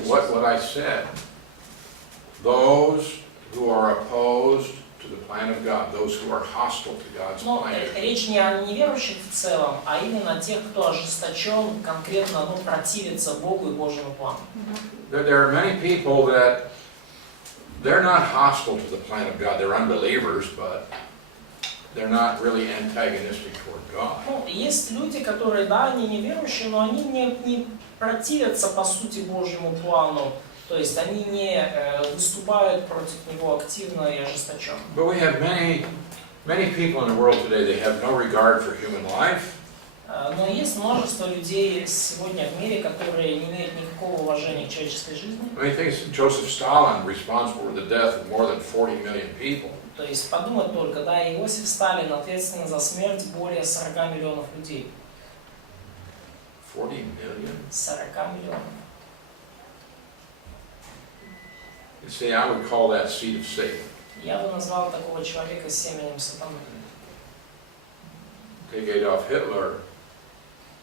What I said, those who are opposed to the plan of God, those who are hostile to God's Но plan. речь не о неверующих в целом, а именно о тех, кто ожесточен, конкретно противится Богу и Божьему плану. There are many people that they're not hostile to the plan of God. They're unbelievers, but they're not really antagonistic toward God. Ну, есть люди, которые, да, они неверующие, но они не противятся по сути Божьему плану. То есть они не выступают против него активно и ожесточенно. But we have many people in the world today, they have no regard for human life. Но есть множество людей сегодня в мире, которые не имеют никакого уважения к человеческой жизни. I mean, think Joseph Stalin responsible for the death of more than 40 million people. То есть подумать только, да, Иосиф Сталин ответственен за смерть более 40 миллионов людей. 40 million? 40 миллионов. You see, I would call that seed of Satan. Я бы назвал такого человека семенем сатаны. Take Adolf Hitler,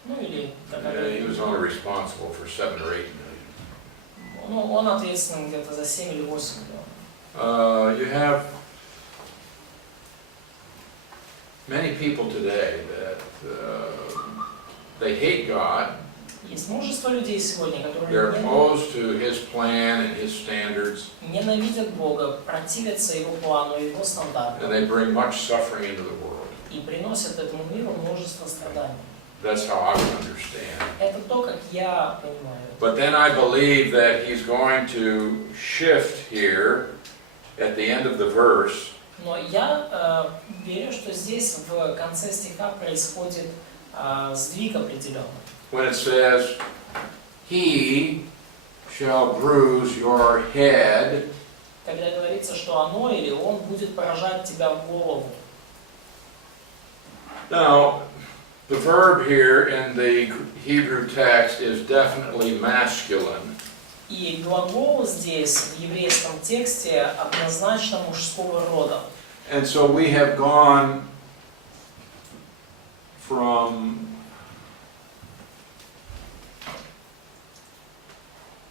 Ну или, he was only responsible for 7 or 8 million. ну, он ответственен где-то за 7 или 8 миллионов. You have many people today that they hate God. Есть множество людей сегодня, They're которые opposed to His plan and His standards, ненавидят Бога, противятся Его плану, Его and стандартам they bring much suffering into the world. и приносят этому миру множество страданий. That's how I would understand. Это то, как я понимаю. But then I believe that He's going to shift here at the end of the verse. Но я верю, что здесь в конце стиха происходит сдвиг определенный. When it says, He shall bruise your head, Когда говорится, что оно или он будет поражать тебя в голову. now, the verb here in the Hebrew text is definitely masculine. И глагол здесь в еврейском тексте однозначно мужского рода. And so we have gone from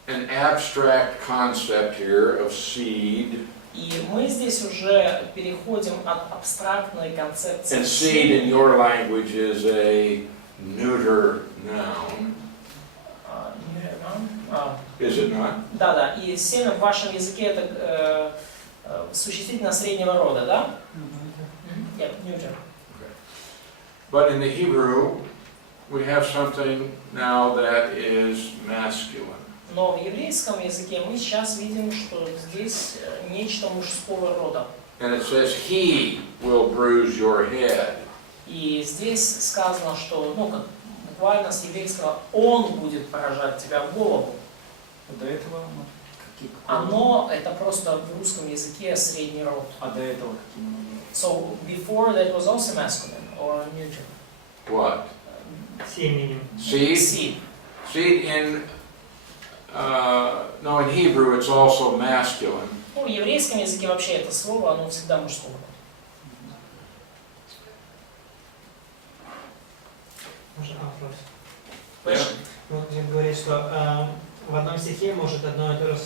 an abstract concept here of seed. И мы здесь уже переходим от абстрактной концепции. And seed in your language is a neuter noun. Is it not? Да, и семя в вашем языке это существительное среднего рода, да? Yeah, neuter. But in the Hebrew, we have something now that is masculine. Но в еврейском языке мы сейчас видим, что здесь нечто мужского рода. And it says, He will bruise your head. И здесь сказано, что, ну, как буквально с еврейского, он будет поражать тебя в голову. До этого какие? Оно это просто в русском языке средний род. А до этого какие оно было? So before that was also masculine or neuter. What? Семенем. Seed? Seed. Seed in, no, in Hebrew it's also masculine. Ну, в еврейском языке вообще это слово, оно всегда мужского рода. Можно вопрос? Question? Ну, он говорит, что в одном стихе может одно и то же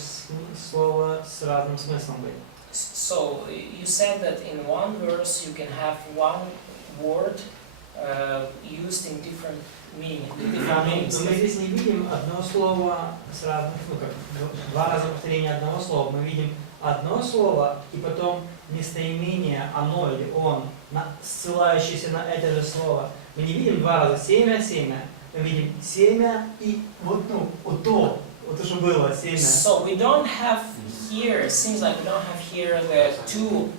слово с разным смыслом быть. So you said that in one verse you can have one word used in different meaning. Да, но мы здесь не видим одно слово с разным, ну как два раза повторения одного слова. Мы видим одно слово и потом местоимение оно или он, ссылающееся на это же слово. Мы не видим два раза семя, семя. Мы видим семя и вот, ну, вот то, что было, семя. So we don't have here, it seems like we don't have here the two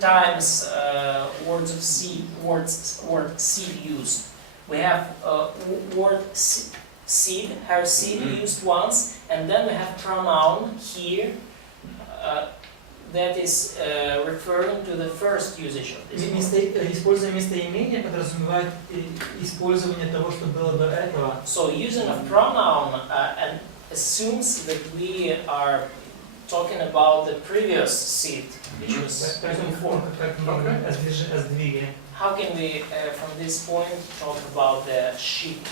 times words of seed, word seed used. We have word seed, her seed used once, and then we have pronoun here that is referring to the first usage of this word. Используя местоимение подразумевает использование того, что было до этого. So using a pronoun and assumes that we are talking about the previous seed, which was before. Okay. How can we, from this point, talk about the sheep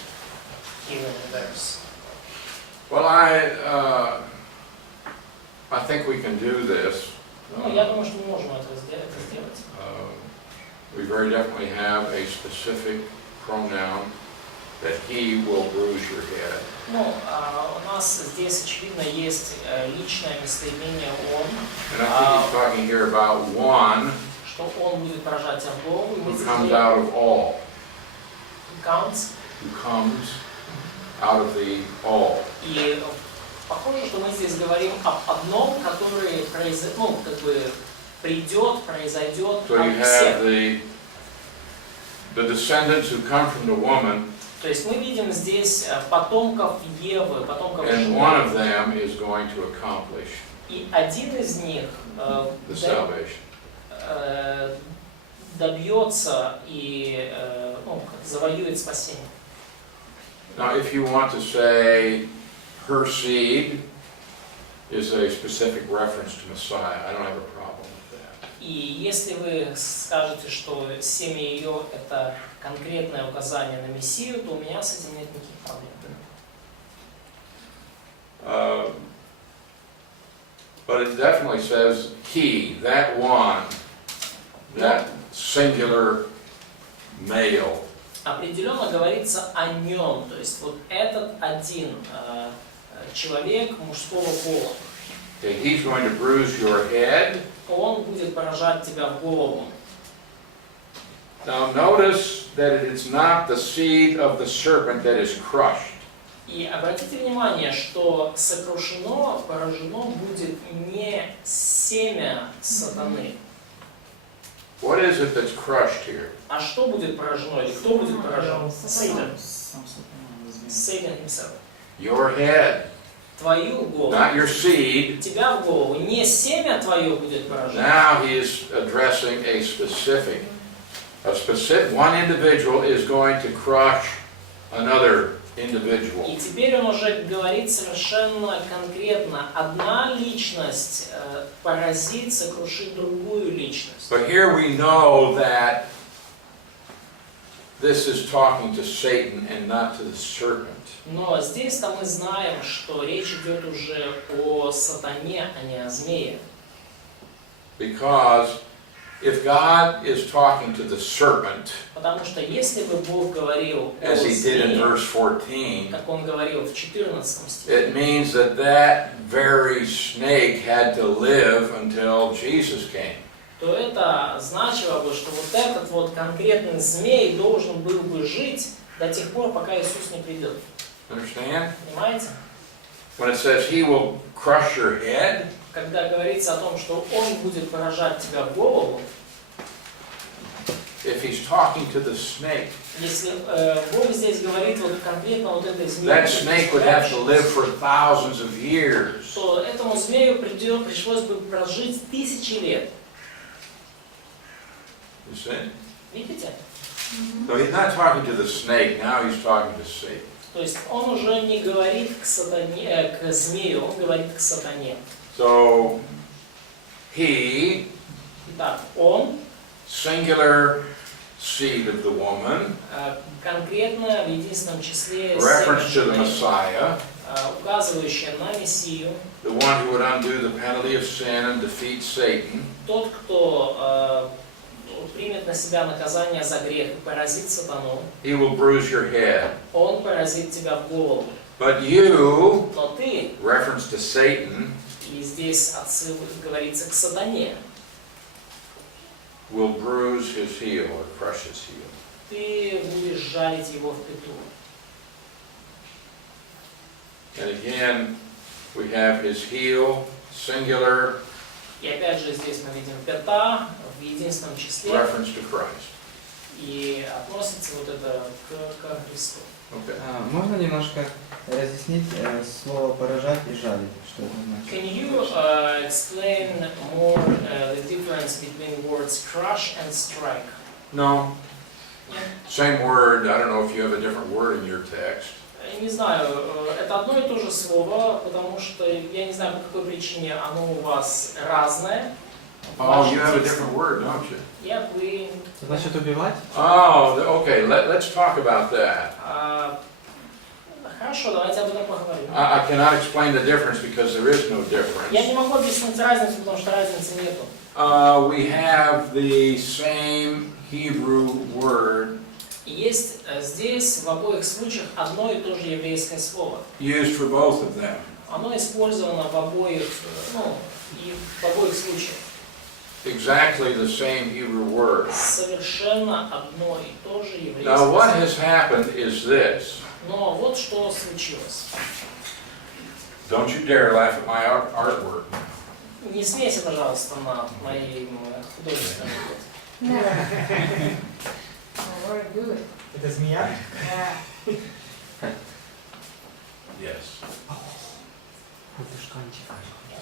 here in the verse? Well, I think we can do this. Ну, я думаю, что мы можем это сделать. We very definitely have a specific pronoun that he will bruise your head. Ну, у нас здесь, очевидно, есть личное местоимение «он», And I think he's talking here about one что он будет поражать тебя в голову, и мы who здесь comes говорим out of all, «counts». who comes out of the all. И похоже, что мы здесь говорим об одном, который придет, произойдет So you от have всех. the descendants who come from the woman, То есть мы видим здесь потомков Евы, потомков and one of жены, them is going to accomplish и один из них the salvation. добьется и завоюет спасение. Now, if you want to say her seed is a specific reference to Messiah, I don't have a problem with that. И если вы скажете, что семя ее это конкретное указание на Мессию, то у меня с этим нет никаких проблем. But it definitely says he, that one, that singular male. Определенно говорится о нем, то есть вот этот один человек мужского пола. Okay, he's going to bruise your head. Он будет поражать тебя в голову. Now notice that it is not the seed of the serpent that is crushed. И обратите внимание, что сокрушено, поражено будет не семя сатаны. What is it that's crushed here? А что будет поражено или кто будет поражен? Satan. Сам сатана возьми. Satan himself. Your head, Твою голову. not your seed. Тебя в голову. Не семя твое будет поражено. Now he is addressing a specific, one individual is going to crush another individual. И теперь он уже говорит совершенно конкретно. Одна личность поразит, сокрушит другую личность. But here we know that this is talking to Satan and not to the serpent. Но здесь-то мы знаем, что речь идет уже о сатане, а не о змее. Because if God is talking to the serpent, Потому что если бы Бог говорил о as he did in змее, verse 14, как он говорил в 14 стихе, it means that that very snake had to live until Jesus came. то это значило бы, что вот этот вот конкретный змей должен был бы жить до тех пор, пока Иисус не придет. Understand? Понимаете? When it says he will crush your head, Когда говорится о том, что он будет поражать тебя в голову, if he's talking to the snake, если Бог здесь говорит вот конкретно вот этой that snake would have to live змее, for thousands of years. то этому змею пришлось бы прожить тысячи лет. You see? Видите? So he's not talking to the snake, now he's talking to Satan. То есть он уже не говорит к сатане, к змею, он говорит к сатане. So he, Итак, он, singular seed of the woman, конкретно в единственном числе reference to the семя жены, Messiah, указывающее на Мессию, the one who would undo the penalty of sin and defeat Satan. тот, кто примет на себя наказание за грех и поразит сатану, He will bruise your head. он поразит тебя в голову. But you, Но ты, reference to Satan, и здесь отсыл говорится к сатане, will bruise his heel or crush his heel. ты будешь жалить его в петлу. And again, we have his heel, singular, И опять же здесь мы видим пята в единственном числе, reference to Christ. и относится вот это к Христу. Okay. Можно немножко разъяснить слово «поражать» и «жалить»? Что это значит? Can you explain more the difference between words crush and strike? No, Нет? same word. I don't know if you have a different word in your text. Не знаю, это одно и то же слово, потому что я не знаю, по какой причине оно у вас разное. Oh, you have a different word, don't you? Вы... Значит, убивать? Oh, okay. Let's talk about that. Хорошо, давайте об этом поговорим. I cannot explain the difference because there is no difference. Я не могу объяснить разницу, потому что разницы нету. We have the same Hebrew word И есть здесь в обоих случаях одно и то же еврейское слово. used for both of them. Оно использовано в обоих, и в обоих случаях. Exactly the same Hebrew word. Совершенно одно и то же еврейское Now what слово. has happened is this. Но вот что случилось. Don't you dare laugh at my artwork. Не смейся, пожалуйста, над моим художественным. Это змея? Yes.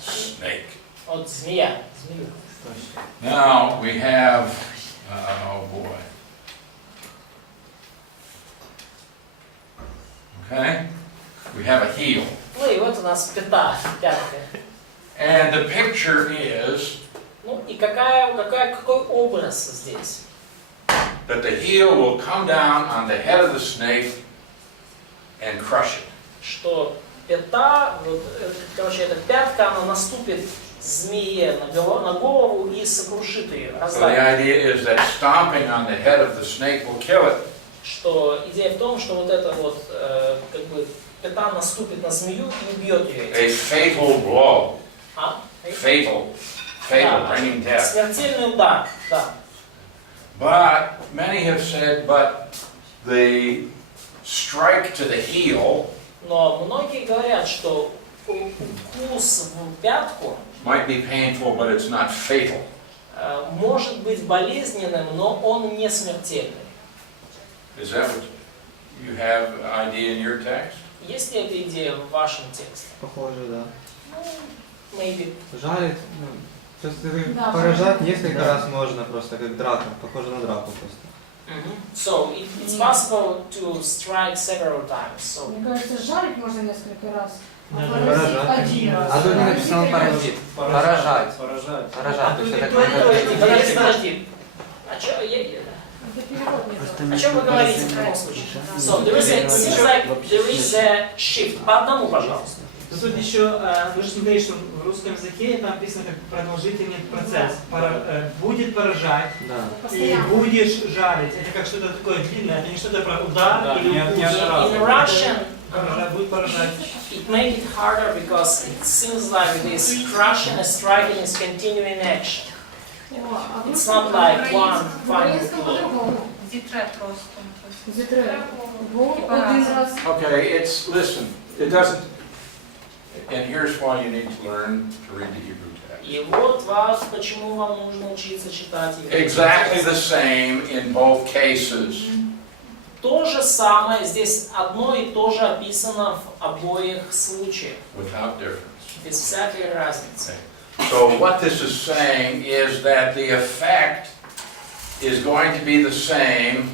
Snake. Вот змея. Змею. Now we have, oh boy. Okay? We have a heel. Ну и вот у нас пятка. And the picture is Ну и какой образ здесь? that the heel will come down on the head of the snake and crush it. Что пята, вот, короче, эта пятка, она наступит змее на голову и сокрушит ее, So the раздавит. idea is that stomping on the head of the snake will kill it. Что идея в том, что вот эта вот, как бы, пята наступит на змею и убьет ее. A fatal blow. А? Fatal, bringing death. Смертельный удар, да. But many have said, but the strike to the heel Но многие говорят, что укус в пятку might be painful, but it's not fatal. может быть болезненным, но он не смертельный. Is that what you have idea in your text? Есть ли эта идея в вашем тексте? Похоже, да. Ну, maybe. Жалит, то есть Да, поражать можно. несколько раз можно просто, как драка, похоже на драку просто. So it's possible to strike several times. So Мне кажется, жарить можно несколько раз, а Да, поразить поражать. один раз. А тут не написано паразит. Поражать. Поражать. Поражать, то есть это подожди. А чё, Это перевод не тот. о чем вы говорите в таком случае? So there is a, it seems like there is a shift. По одному, пожалуйста. Но тут еще, вы же смотрите, что в русском языке там написано как продолжительный процесс. Будет поражать Да. и будешь жарить. Это как что-то такое длинное, это не что-то про удар или укус. In Russian, Будет поражать. it make it harder because it seems like this crushing and striking is continuing action. It's not like one final По-украинскому blow. по-другому. Зітре просто. Зітре. Бо один раз. Okay, it's, listen, it doesn't, and here's why you need to learn to read the Hebrew text. И вот вас, почему вам нужно учиться читать еврейский Exactly текст. the same in both cases. То же самое, здесь одно и то же описано в обоих случаях, Without difference. без всякой разницы. So what this is saying is that the effect is going to be the same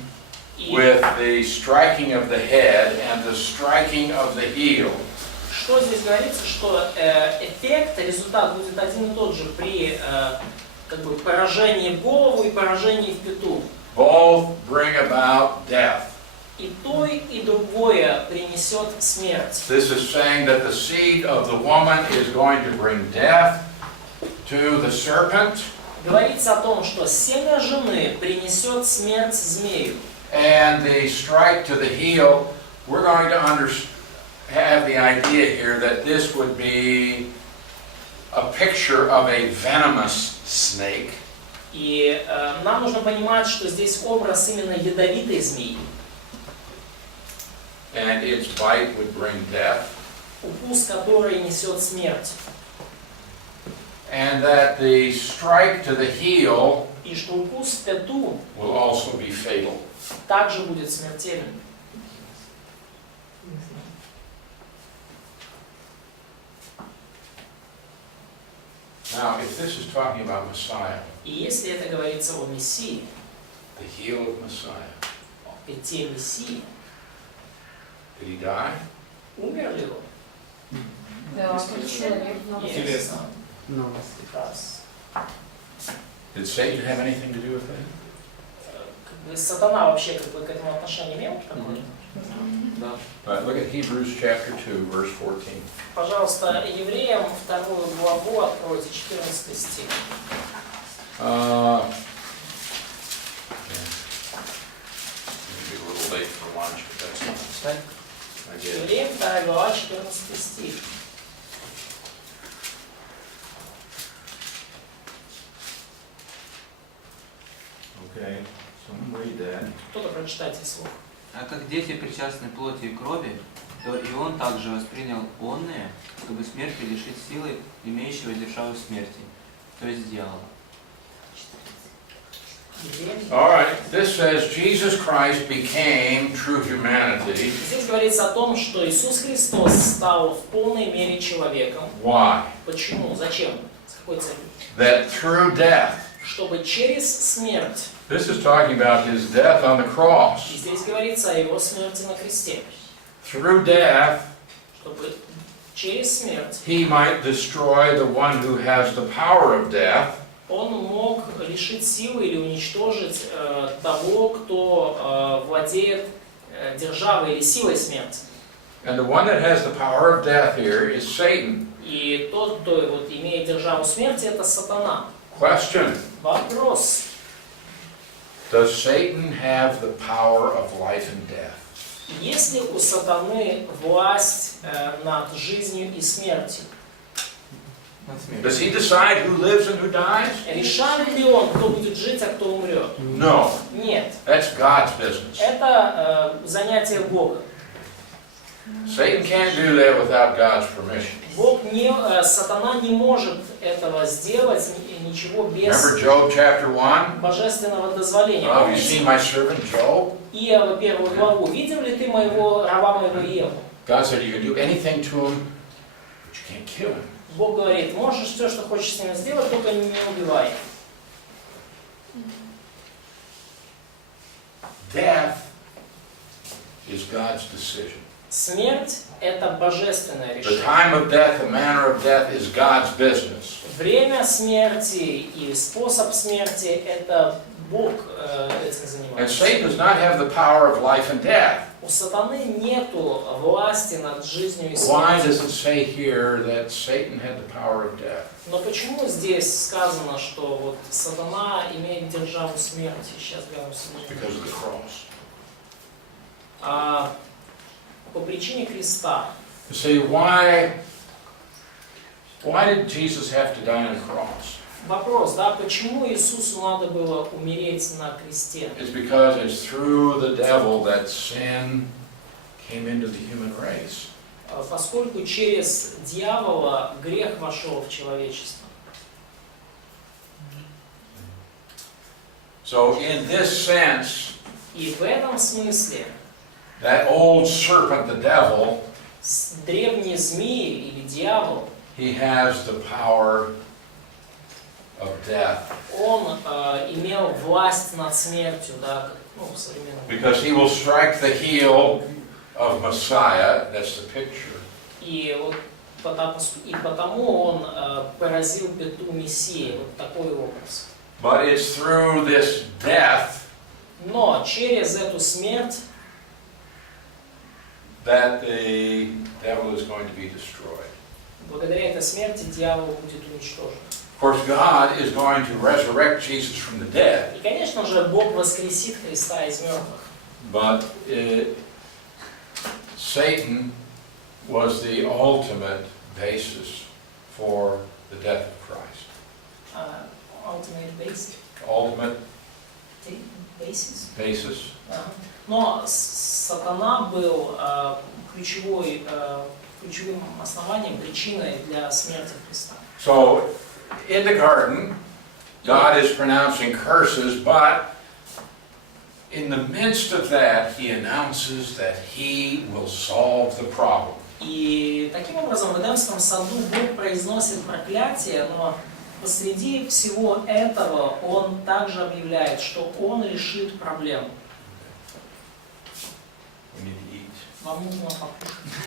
И with the striking of the head and the striking of the heel. что здесь говорится, что эффект, результат будет один и тот же при как бы поражении в голову и поражении в пяту. Both bring about death. И то, и другое принесет смерть. This is saying that the seed of the woman is going to bring death to the serpent, Говорится о том, что семя жены принесет смерть змею. and the strike to the heel, we're going to have the idea here that this would be a picture of a venomous snake. И нам нужно понимать, что здесь образ именно ядовитой змеи. And its bite would bring death. Укус, который несет смерть. And that the strike to the heel И что укус в пяту will also be fatal. также будет смертельным. Now, if this is talking about Messiah, И если это говорится о Мессии, the heel of Messiah, о пяте Мессии, did he die? умер ли он? Да, как человек. Yes. Ну, Раз. Did Satan have anything to do with that? Как бы сатана вообще как бы к этому отношение имел какое-то? да. But look at Hebrews chapter 2, verse 14. Пожалуйста, Евреям 2 главу откройте, 14 стих. Yeah. Maybe bunch, but that's not, Читай. I get it. Евреям 2 глава 14 стих. Okay, someone read that. Кто-то прочитайте вслух. А как дети причастны плоти и крови, то и он также воспринял онное, чтобы смерти лишить силы имеющего державу смерти, то есть дьявола. Евреям. All right, this says Jesus Christ became true humanity. Здесь говорится о том, что Иисус Христос стал в полной мере человеком. Why? Почему? Зачем? С какой целью? That through death, Чтобы через смерть, this is talking about his death on the cross. и здесь говорится о его смерти на кресте, Through death, чтобы через смерть he might destroy the one who has the power of death, он мог лишить силы или уничтожить того, кто владеет державой или силой смерти. and the one that has the power of death here is Satan. И тот, кто вот имеет державу смерти, это сатана. Question: Вопрос. does Satan have the power of life and death? Есть ли у сатаны власть над жизнью и смертью? Does he decide who lives and who dies? Решает ли он, кто будет жить, а кто умрет? No, Нет. that's God's business. Это занятие Бога. Satan can't do that without God's permission. Сатана не может этого сделать, ничего без Remember Job chapter 1? божественного дозволения. Oh, you see my servant Job? Иова 1 главу. Видел ли ты раба моего Иову? God said you can do anything to him, but you can't kill him. Бог говорит, можешь все, что хочешь с ним сделать, только не убивай. Death is God's decision. Смерть – это божественное The решение. time of death, the manner of death is God's business. Время смерти и способ смерти – это Бог этим And занимается. Satan does not have the power of life and death. У сатаны нету власти над жизнью и Why смертью. does it say here that Satan had the power of death? Но почему здесь сказано, что вот сатана имеет державу смерти? Сейчас глянем Because of the cross. по причине креста. You see, why did Jesus have to die on the cross? Вопрос, да, почему Иисусу надо было умереть на кресте? It's because it's through the devil that sin came into the human race. Поскольку через дьявола грех вошел в человечество. So in this sense, И в этом смысле that old serpent, the devil, древний змей или дьявол, he has the power of death. он имел власть над смертью, да, в современном. Because he will strike the heel of Messiah, that's the picture. И потому он поразил пяту Мессии, вот такой образ. But it's through this death Но через эту смерть that the devil is going to be destroyed. благодаря этой смерти дьявол будет уничтожен. Of course, God is going to resurrect Jesus from the dead, И, конечно же, Бог воскресит Христа из мертвых. but Satan was the ultimate basis for the death of Christ. Ultimate basis. Ultimate Basis. basis. Но сатана был ключевым основанием, причиной для смерти Христа. So, in the garden, God is pronouncing curses, but in the midst of that, He announces that He will solve the problem. И таким образом в Эдемском саду Бог произносит проклятие, но посреди всего этого Он также объявляет, что Он решит проблему. We need to eat. Вам нужно покушать.